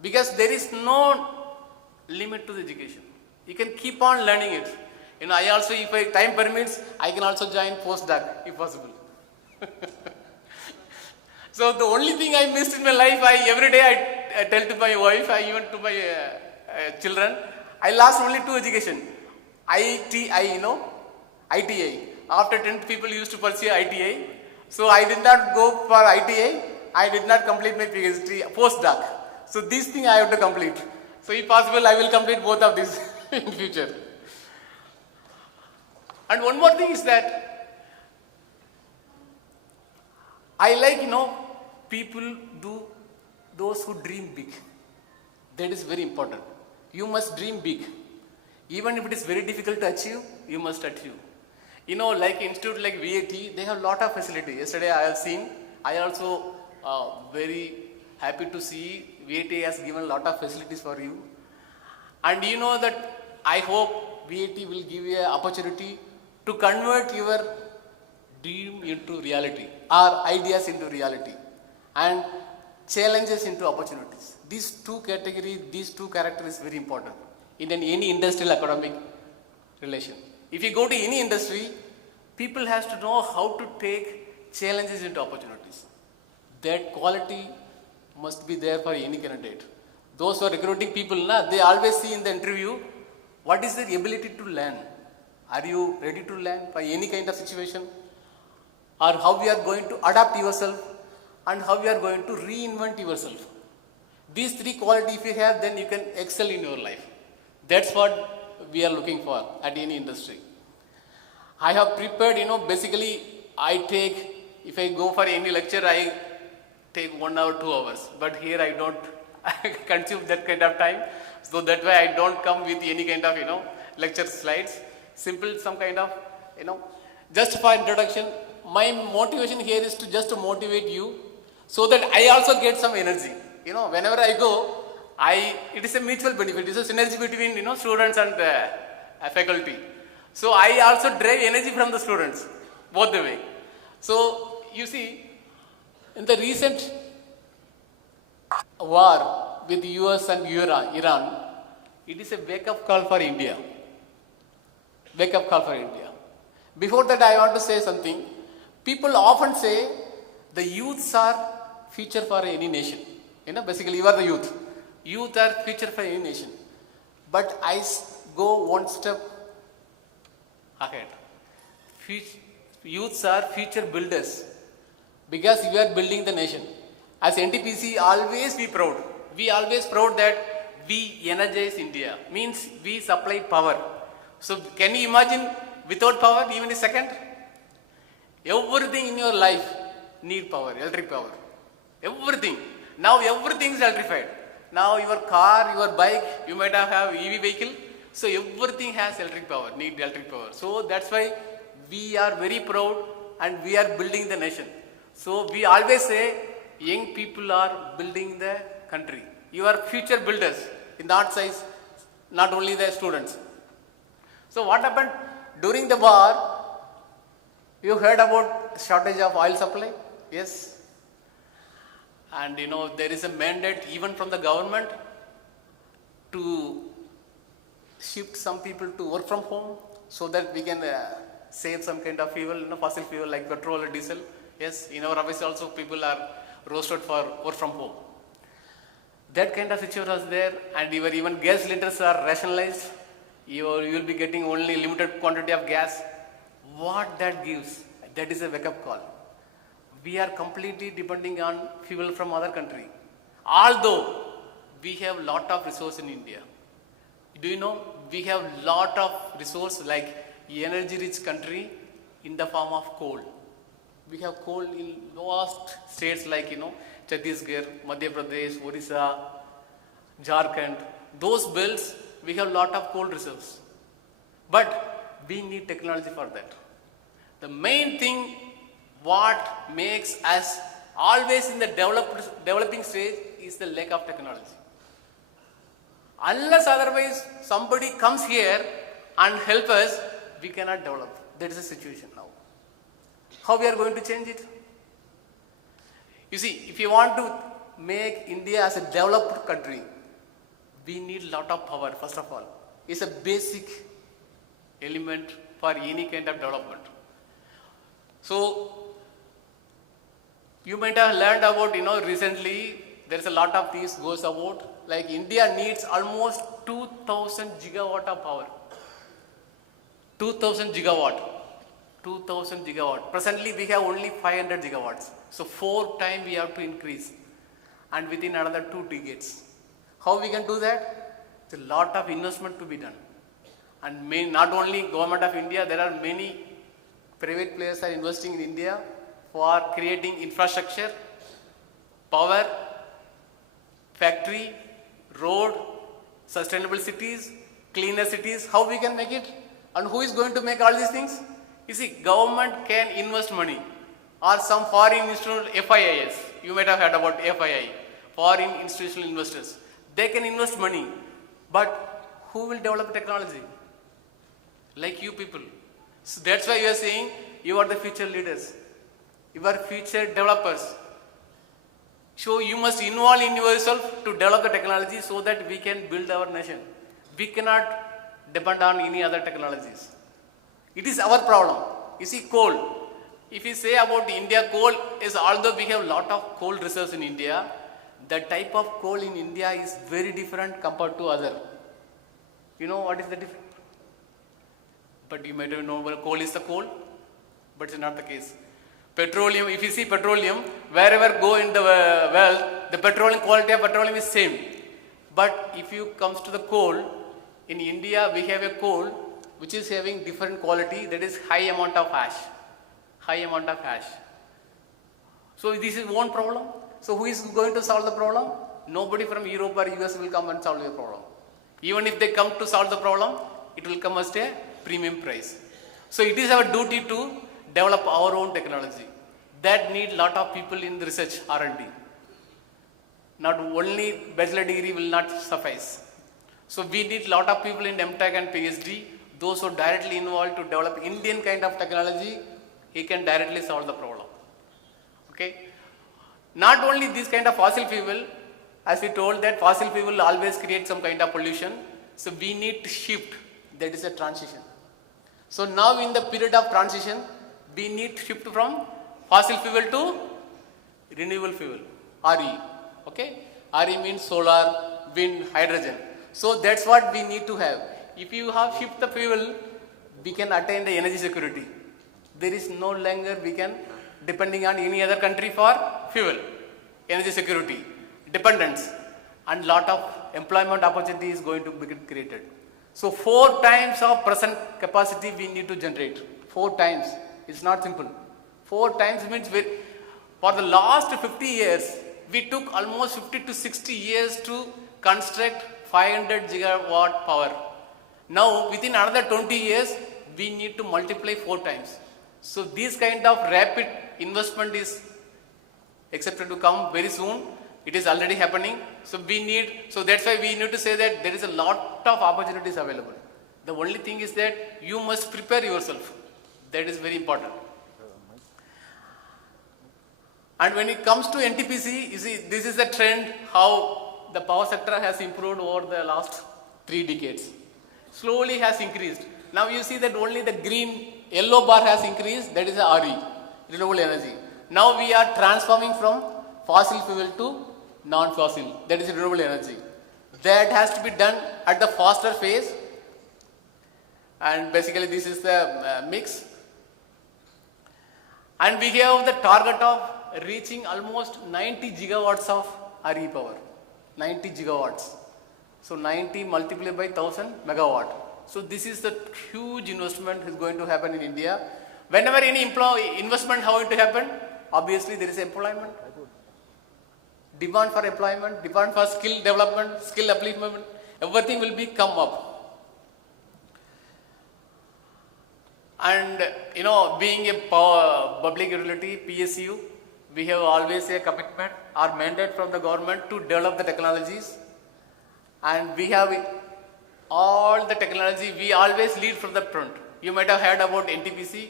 Because there is no limit to the education. You can keep on learning it. I also, if time permits, I can also join postdoc if possible. So the only thing I missed in my life, every day I tell to my wife, even to my children, I lost only 2 education. ITA. After 10 people used to pursue ITA. So I did not go for ITA. I did not complete my PhD, postdoc. So these things I have to complete. So if possible, I will complete both of these in future. And one more thing is that I like, people those who dream big. That is very important. You must dream big. Even if it is very difficult to achieve, you must achieve. Like institute like VAT, they have a lot of facility. Yesterday I have seen, I also very happy to see VAT has given a lot of facilities for you. And that I hope VAT will give you an opportunity to convert your dream into reality or ideas into reality and challenges into opportunities. These two characters is very important in any industrial academic relation. If you go to any industry, people have to know how to take challenges into opportunities. That quality must be there for any candidate. Those who are recruiting people, they always see in the interview, what is their ability to learn? Are you ready to learn for any kind of situation? Or how we are going to adapt yourself and how we are going to reinvent yourself. These 3 qualities if you have, then you can excel in your life. That's what we are looking for at any industry. I have prepared, basically if I go for any lecture, I take 1 hour, 2 hours. But here I don't consume that kind of time. So that way I don't come with any kind of, lecture slides. Simple, some kind of, just for introduction. My motivation here is to just motivate you so that I also get some energy. Whenever I go, it is a mutual benefit. It is a synergy between, students and faculty. So I also derive energy from the students, both the way. So you see, in the recent war with US and Iran, it is a wake-up call for India. Wake-up call for India. Before that, I want to say something. People often say the youths are future for any nation. Basically you are the youth. Youth are future for any nation. But I go one step ahead. Youths are future builders because we are building the nation. As NTPC, always be proud. We always proud that we energize India. Means we supply power. So can you imagine without power even a second? Everything in your life need power, electric power. Everything. Now everything is electrified. Now your car, your bike, you might have EV vehicle. So everything has electric power, need electric power. So that's why we are very proud and we are building the nation. So we always say young people are building the country. You are future builders in that size, not only the students. So what happened during the war? You heard about shortage of oil supply? Yes. And there is a mandate even from the government to shift some people to work from home so that we can save some kind of fuel, fossil fuel like petrol or diesel. Yes, in our office also people are roasted for work from home. That kind of situation was there, and your even gas cylinders are rationalized. You will be getting only limited quantity of gas. What that gives, that is a wake-up call. We are completely depending on fuel from other country. Although we have lot of resource in India. Do you know we have lot of resource like energy-rich country in the form of coal. We have coal in vast states like Chhattisgarh, Madhya Pradesh, Orissa, Jharkhand. Those belts we have lot of coal reserves. But we need technology for that. The main thing what makes us always in the developing stage is the lack of technology. Unless otherwise somebody comes here and help us, we cannot develop. That is the situation now. How we are going to change it? You see, if you want to make India as a developed country, we need lot of power, first of all. It's a basic element for any kind of development. So, you might have learned about, recently there is a lot of things goes about, like India needs almost 2000 gigawatt of power. 2000 gigawatt. 2000 gigawatt. Presently we have only 500 gigawatts. So 4 times we have to increase, and within another 2 decades. How we can do that? There's a lot of investment to be done. And not only government of India, there are many private players are investing in India for creating infrastructure, power, factory, road, sustainable cities, cleaner cities. How we can make it? And who is going to make all these things? You see, government can invest money, or some foreign institutional FIIs. You might have heard about FII, foreign institutional investors. They can invest money, but who will develop technology? Like you people. So that's why you are saying you are the future leaders. You are future developers. So you must involve in yourself to develop the technology so that we can build our nation. We cannot depend on any other technologies. It is our problem. You see, coal. If you say about India, coal is, although we have lot of coal reserves in India, the type of coal in India is very different compared to other. You know what is the difference? But you might know coal is the coal, but it's not the case. Petroleum, if you see petroleum, wherever go in the world, the petroleum quality of petroleum is same. But if you comes to the coal, in India we have a coal which is having different quality, that is high amount of ash. High amount of ash. So this is one problem. So who is going to solve the problem? Nobody from Europe or US will come and solve your problem. Even if they come to solve the problem, it will come as a premium price. So it is our duty to develop our own technology. That need lot of people in the research R&D. Not only bachelor degree will not suffice. So we need lot of people in MTech and PhD, those who are directly involved to develop Indian kind of technology, he can directly solve the problem. Okay? Not only this kind of fossil fuel, as we told that fossil fuel will always create some kind of pollution. So we need to shift, that is a transition. So now in the period of transition, we need to shift from fossil fuel to renewable fuel, RE. Okay? RE means solar, wind, hydrogen. So that's what we need to have. If you have shift the fuel, we can attain the energy security. There is no longer we can depending on any other country for fuel, energy security, dependence, and lot of employment opportunity is going to be created. So 4 times of present capacity we need to generate. 4 times. It's not simple. 4 times means for the last 50 years, we took almost 50 to 60 years to construct 500 gigawatt power. Now within another 20 years, we need to multiply 4 times. So this kind of rapid investment is expected to come very soon. It is already happening. So that's why we need to say that there is a lot of opportunities available. The only thing is that you must prepare yourself. That is very important. And when it comes to NTPC, you see, this is the trend how the power sector has improved over the last 3 decades. Slowly has increased. Now you see that only the yellow bar has increased, that is the RE, renewable energy. Now we are transforming from fossil fuel to non-fossil, that is renewable energy. That has to be done at the faster phase, and basically this is the mix. And we have the target of reaching almost 90 gigawatts of RE power, 90 gigawatts. So 90 multiplied by 1000 megawatt. So this is the huge investment is going to happen in India. Whenever any investment, how it will happen? Obviously there is employment, demand for employment, demand for skill development, skill upliftment, everything will be come up. And being a public utility, PSU, we have always a commitment or mandate from the government to develop the technologies. And we have all the technology, we always lead from the front. You might have heard about NTPC.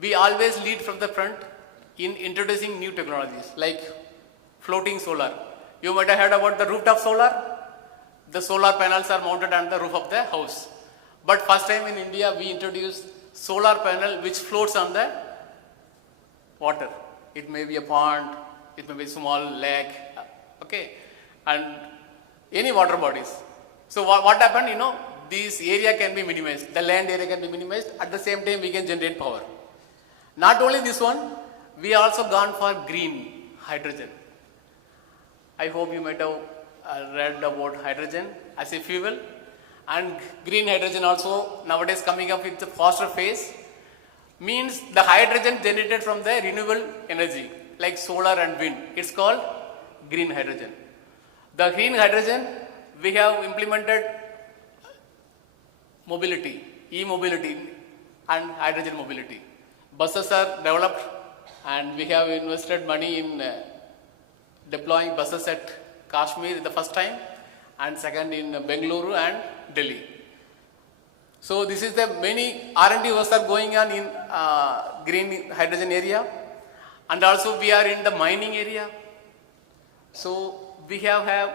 We always lead from the front in introducing new technologies like floating solar. You might have heard about the rooftop solar. The solar panels are mounted on the roof of the house. But first time in India, we introduced solar panel which floats on the water. It may be a pond, it may be a small lake, okay, and any water bodies. So what happened, this area can be minimized, the land area can be minimized, at the same time we can generate power. Not only this one, we also gone for green hydrogen. I hope you might have read about hydrogen as a fuel, and green hydrogen also nowadays coming up with the faster phase, means the hydrogen generated from the renewable energy like solar and wind. It's called green hydrogen. The green hydrogen, we have implemented mobility, e-mobility and hydrogen mobility. Buses are developed and we have invested money in deploying buses at Kashmir the first time and second in Bengaluru and Delhi. So this is the many R&D works are going on in green hydrogen area, and also we are in the mining area. So we have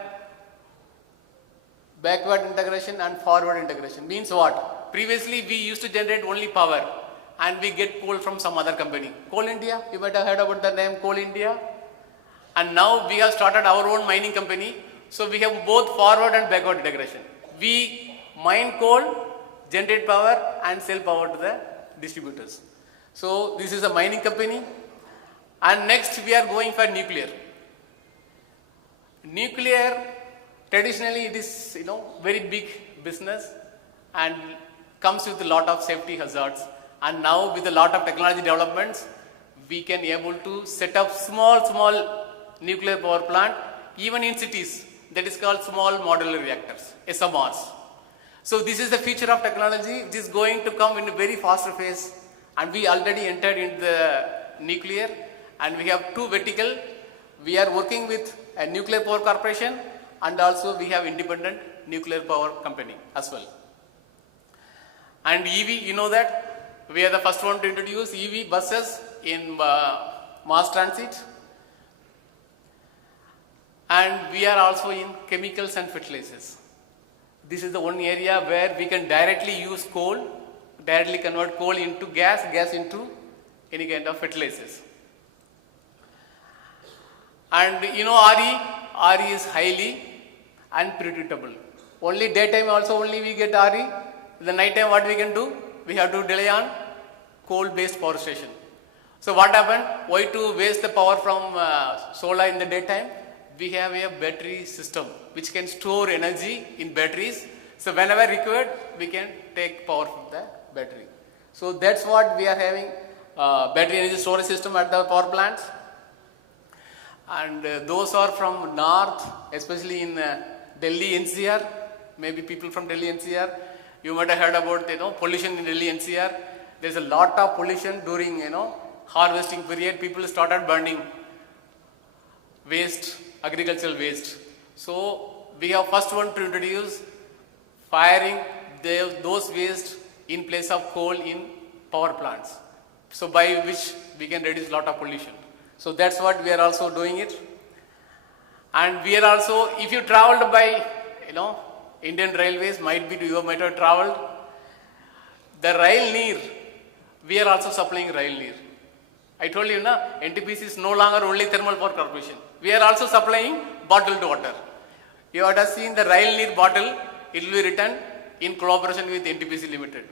backward integration and forward integration. Means what? Previously we used to generate only power and we get coal from some other company. Coal India, you might have heard about the name Coal India. And now we have started our own mining company. So we have both forward and backward integration. We mine coal, generate power and sell power to the distributors. So this is a mining company. And next we are going for nuclear. Nuclear, traditionally it is very big business and comes with a lot of safety hazards. And now with a lot of technology developments, we can able to set up small nuclear power plant even in cities. That is called small modular reactors, SMRs. So this is the future of technology which is going to come in a very faster phase, and we already entered in the nuclear and we have 2 vertical. We are working with a nuclear power corporation and also we have independent nuclear power company as well. And EV, you know that we are the first one to introduce EV buses in mass transit. And we are also in chemicals and fertilizers. This is the one area where we can directly use coal, directly convert coal into gas, gas into any kind of fertilizers. And RE is highly unpredictable. Only daytime also only we get RE. The night time what we can do? We have to rely on coal-based power station. So what happened? Why to waste the power from solar in the daytime? We have a battery system which can store energy in batteries. So whenever required, we can take power from the battery. So that's what we are having, battery energy storage system at the power plants. And those are from north, especially in Delhi NCR, maybe people from Delhi NCR. You might have heard about pollution in Delhi NCR. There's a lot of pollution during harvesting period. People started burning waste, agricultural waste. So we have first one to introduce firing those waste in place of coal in power plants. So by which we can reduce lot of pollution. So that's what we are also doing it. And we are also, if you traveled by, Indian Railways, you might have traveled, the rail neer, we are also supplying rail neer. I told you, NTPC is no longer only thermal power corporation. We are also supplying bottled water. You have seen the rail neer bottle, it will be written in collaboration with NTPC Limited.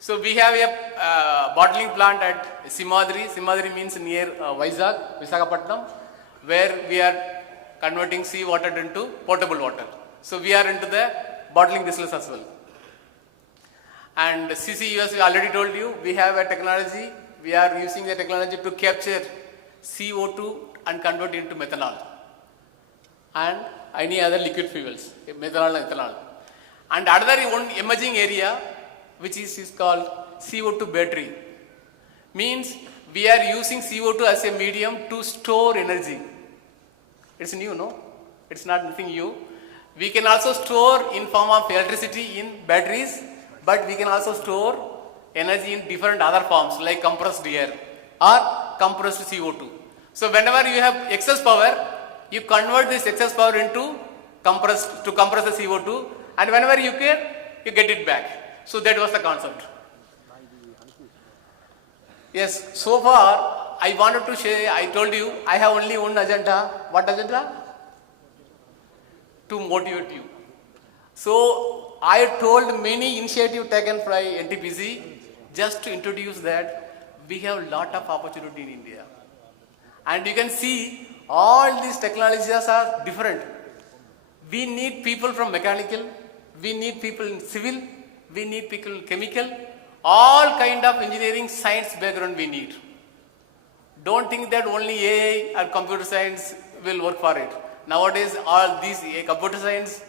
So we have a bottling plant at Simadri. Simadri means near Visakhapatnam, where we are converting sea water into potable water. So we are into the bottling business as well. And CCUS, we already told you, we have a technology, we are using the technology to capture CO2 and convert it into methanol and any other liquid fuels, methanol and ethanol. And another one emerging area, which is called CO2 battery, means we are using CO2 as a medium to store energy. It's new, no? It's not nothing new. We can also store in form of electricity in batteries, but we can also store energy in different other forms like compressed air or compressed CO2. So whenever you have excess power, you convert this excess power into compress the CO2, and whenever you can, you get it back. So that was the concept. Yes, so far I wanted to share, I told you, I have only one agenda. What agenda? To motivate you. So I told many initiatives taken by NTPC just to introduce that we have a lot of opportunity in India. And you can see all these technologies are different. We need people from mechanical, we need people in civil, we need people in chemical, all kind of engineering science background we need. Don't think that only AI or computer science will work for it. Nowadays all these computer science,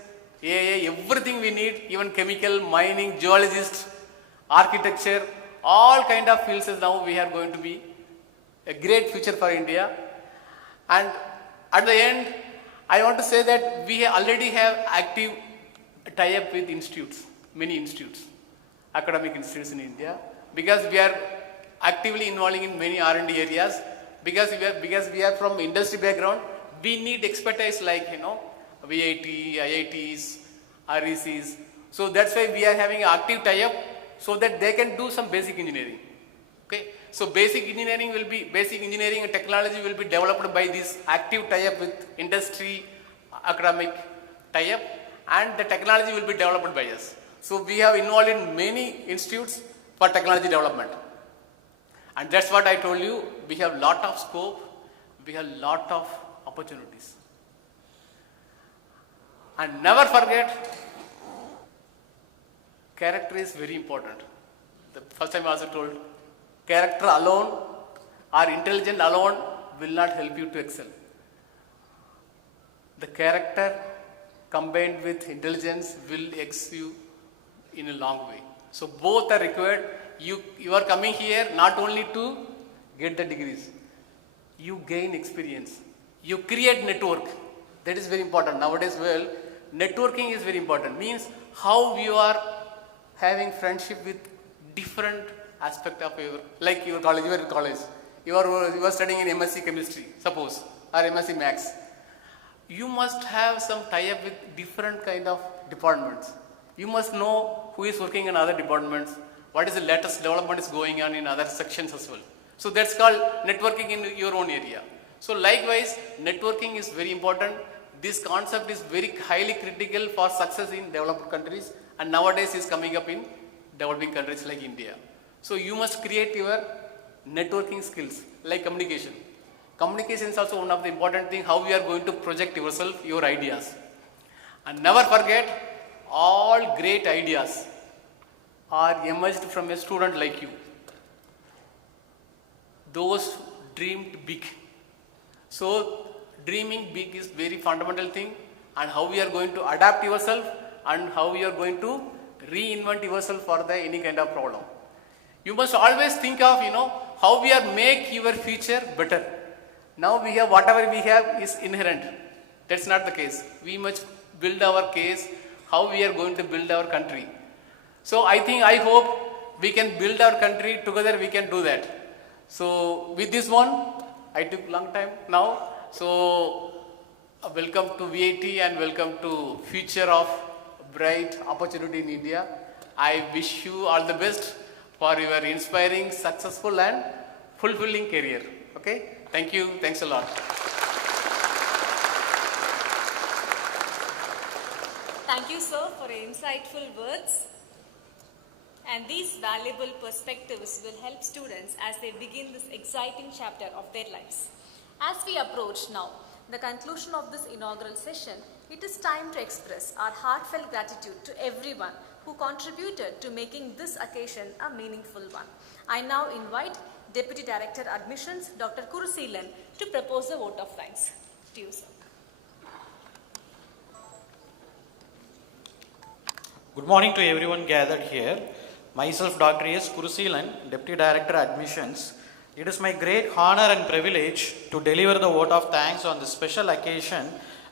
AI, everything we need, even chemical, mining, geologist, architecture, all kind of fields now we are going to be a great future for India. And at the end, I want to say that we already have active tie-up with institutes, many institutes, academic institutes in India, because we are actively involving in many R&D areas, because we are from industry background, we need expertise like, VIT, IITs, RECs. So that's why we are having active tie-up so that they can do some basic engineering. Okay. So basic engineering and technology will be developed by this active tie-up with industry, academic tie-up, and the technology will be developed by us. So we have involved in many institutes for technology development. And that's what I told you, we have lot of scope, we have lot of opportunities. And never forget, character is very important. The first time I also told, character alone or intelligence alone will not help you to excel. The character combined with intelligence will excel you in a long way. So both are required. You are coming here not only to get the degrees, you gain experience, you create network. That is very important. Nowadays, networking is very important. Means how you are having friendship with different aspect of your college. You are studying in MSc chemistry, suppose, or MSc Maths. You must have some tie-up with different kind of departments. You must know who is working in other departments, what is the latest development is going on in other sections as well. So that's called networking in your own area. So likewise, networking is very important. This concept is very highly critical for success in developed countries, and nowadays is coming up in developing countries like India. So you must create your networking skills like communication. Communication is also one of the important things, how you are going to project yourself, your ideas. And never forget, all great ideas are emerged from a student like you. Those dreamed big. So dreaming big is very fundamental thing, and how we are going to adapt yourself and how we are going to reinvent yourself for any kind of problem. You must always think of, how we are make your future better. Now we have whatever we have is inherent. That's not the case. We must build our case, how we are going to build our country. So I hope we can build our country together, we can do that. So with this one, I took long time now. So welcome to VIT and welcome to future of bright opportunity in India. I wish you all the best for your inspiring, successful and fulfilling career. Okay? Thank you. Thanks a lot. Thank you, sir, for your insightful words. And these valuable perspectives will help students as they begin this exciting chapter of their lives. As we approach now the conclusion of this inaugural session, it is time to express our heartfelt gratitude to everyone who contributed to making this occasion a meaningful one. I now invite Deputy Director Admissions, Dr. Kuruseelan, to propose a vote of thanks. To you, sir. Good morning to everyone gathered here. Myself, Dr. S. Kuruseelan, Deputy Director Admissions. It is my great honor and privilege to deliver the vote of thanks on this special occasion,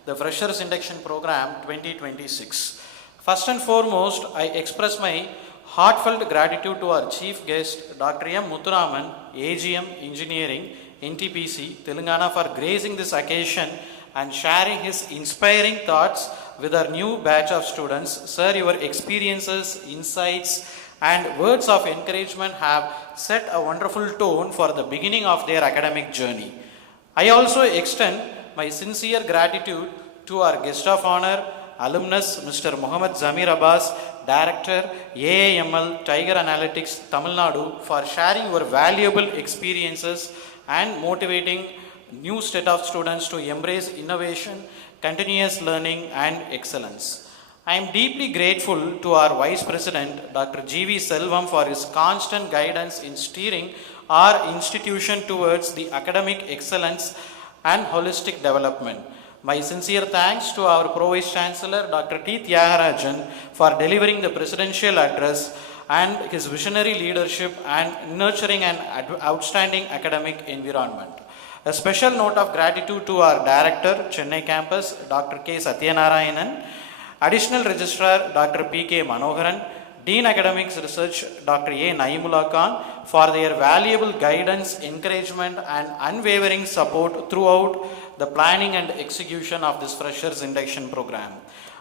the Freshers Induction Program 2026. First and foremost, I express my heartfelt gratitude to our Chief Guest, Dr. M. Muthuraman, AGM Engineering, NTPC, Telangana, for gracing this occasion and sharing his inspiring thoughts with our new batch of students. Sir, your experiences, insights, and words of encouragement have set a wonderful tone for the beginning of their academic journey. I also extend my sincere gratitude to our guest of honor, alumnus Mr. Mohammad Zameer Abbas, Director, AIML Tiger Analytics, Tamil Nadu, for sharing your valuable experiences and motivating new set of students to embrace innovation, continuous learning and excellence. I am deeply grateful to our Vice President, Dr. G.V. Selvam, for his constant guidance in steering our institution towards the academic excellence and holistic development. My sincere thanks to our Pro-Vice Chancellor, Dr. T. Tyagarajan, for delivering the presidential address and his visionary leadership and nurturing an outstanding academic environment. A special note of gratitude to our Director, Chennai Campus, Dr. K. Satyanarayanan, Additional Registrar, Dr. P. K. Manoharan, Dean Academics Research, Dr. A. Naimullah Khan, for their valuable guidance, encouragement and unwavering support throughout the planning and execution of this Freshers Induction Program.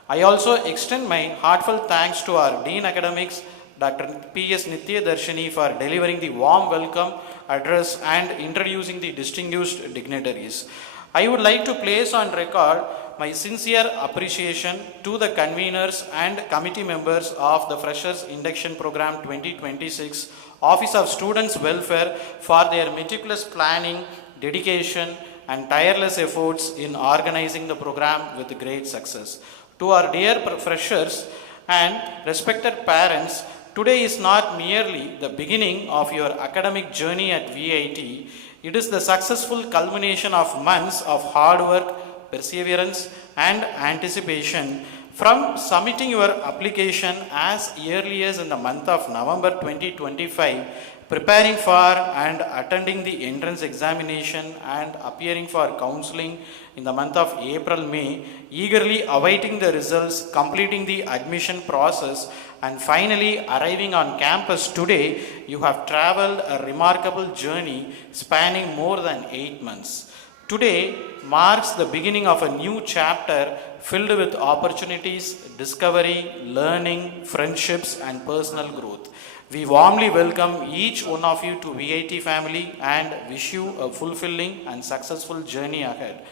I also extend my heartfelt thanks to our Dean Academics, Dr. P. S. Nitya Darshini, for delivering the warm welcome address and introducing the distinguished dignitaries. I would like to place on record my sincere appreciation to the conveners and committee members of the Freshers Induction Program 2026, Office of Students Welfare, for their meticulous planning, dedication and tireless efforts in organizing the program with great success. To our dear freshers and respected parents, today is not merely the beginning of your academic journey at VIT, it is the successful culmination of months of hard work, perseverance and anticipation. From submitting your application as early as in the month of November 2025, preparing for and attending the entrance examination and appearing for counseling in the month of April-May, eagerly awaiting the results, completing the admission process and finally arriving on campus today, you have traveled a remarkable journey spanning more than 8 months. Today marks the beginning of a new chapter filled with opportunities, discovery, learning, friendships and personal growth. We warmly welcome each one of you to VIT family and wish you a fulfilling and successful journey ahead.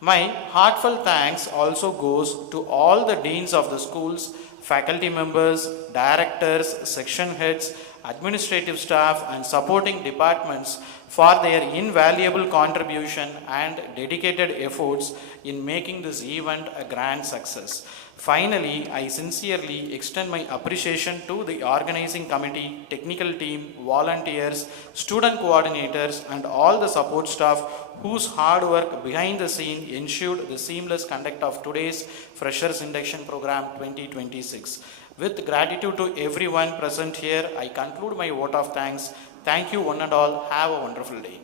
My heartfelt thanks also goes to all the deans of the schools, faculty members, directors, section heads, administrative staff and supporting departments for their invaluable contribution and dedicated efforts in making this event a grand success. Finally, I sincerely extend my appreciation to the organizing committee, technical team, volunteers, student coordinators and all the support staff whose hard work behind the scene ensured the seamless conduct of today's Freshers Induction Program 2026. With gratitude to everyone present here, I conclude my vote of thanks. Thank you one and all. Have a wonderful day.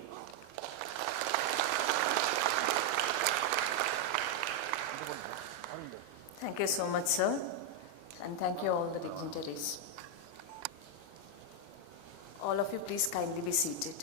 Thank you so much, sir. And thank you all the dignitaries. All of you please kindly be seated.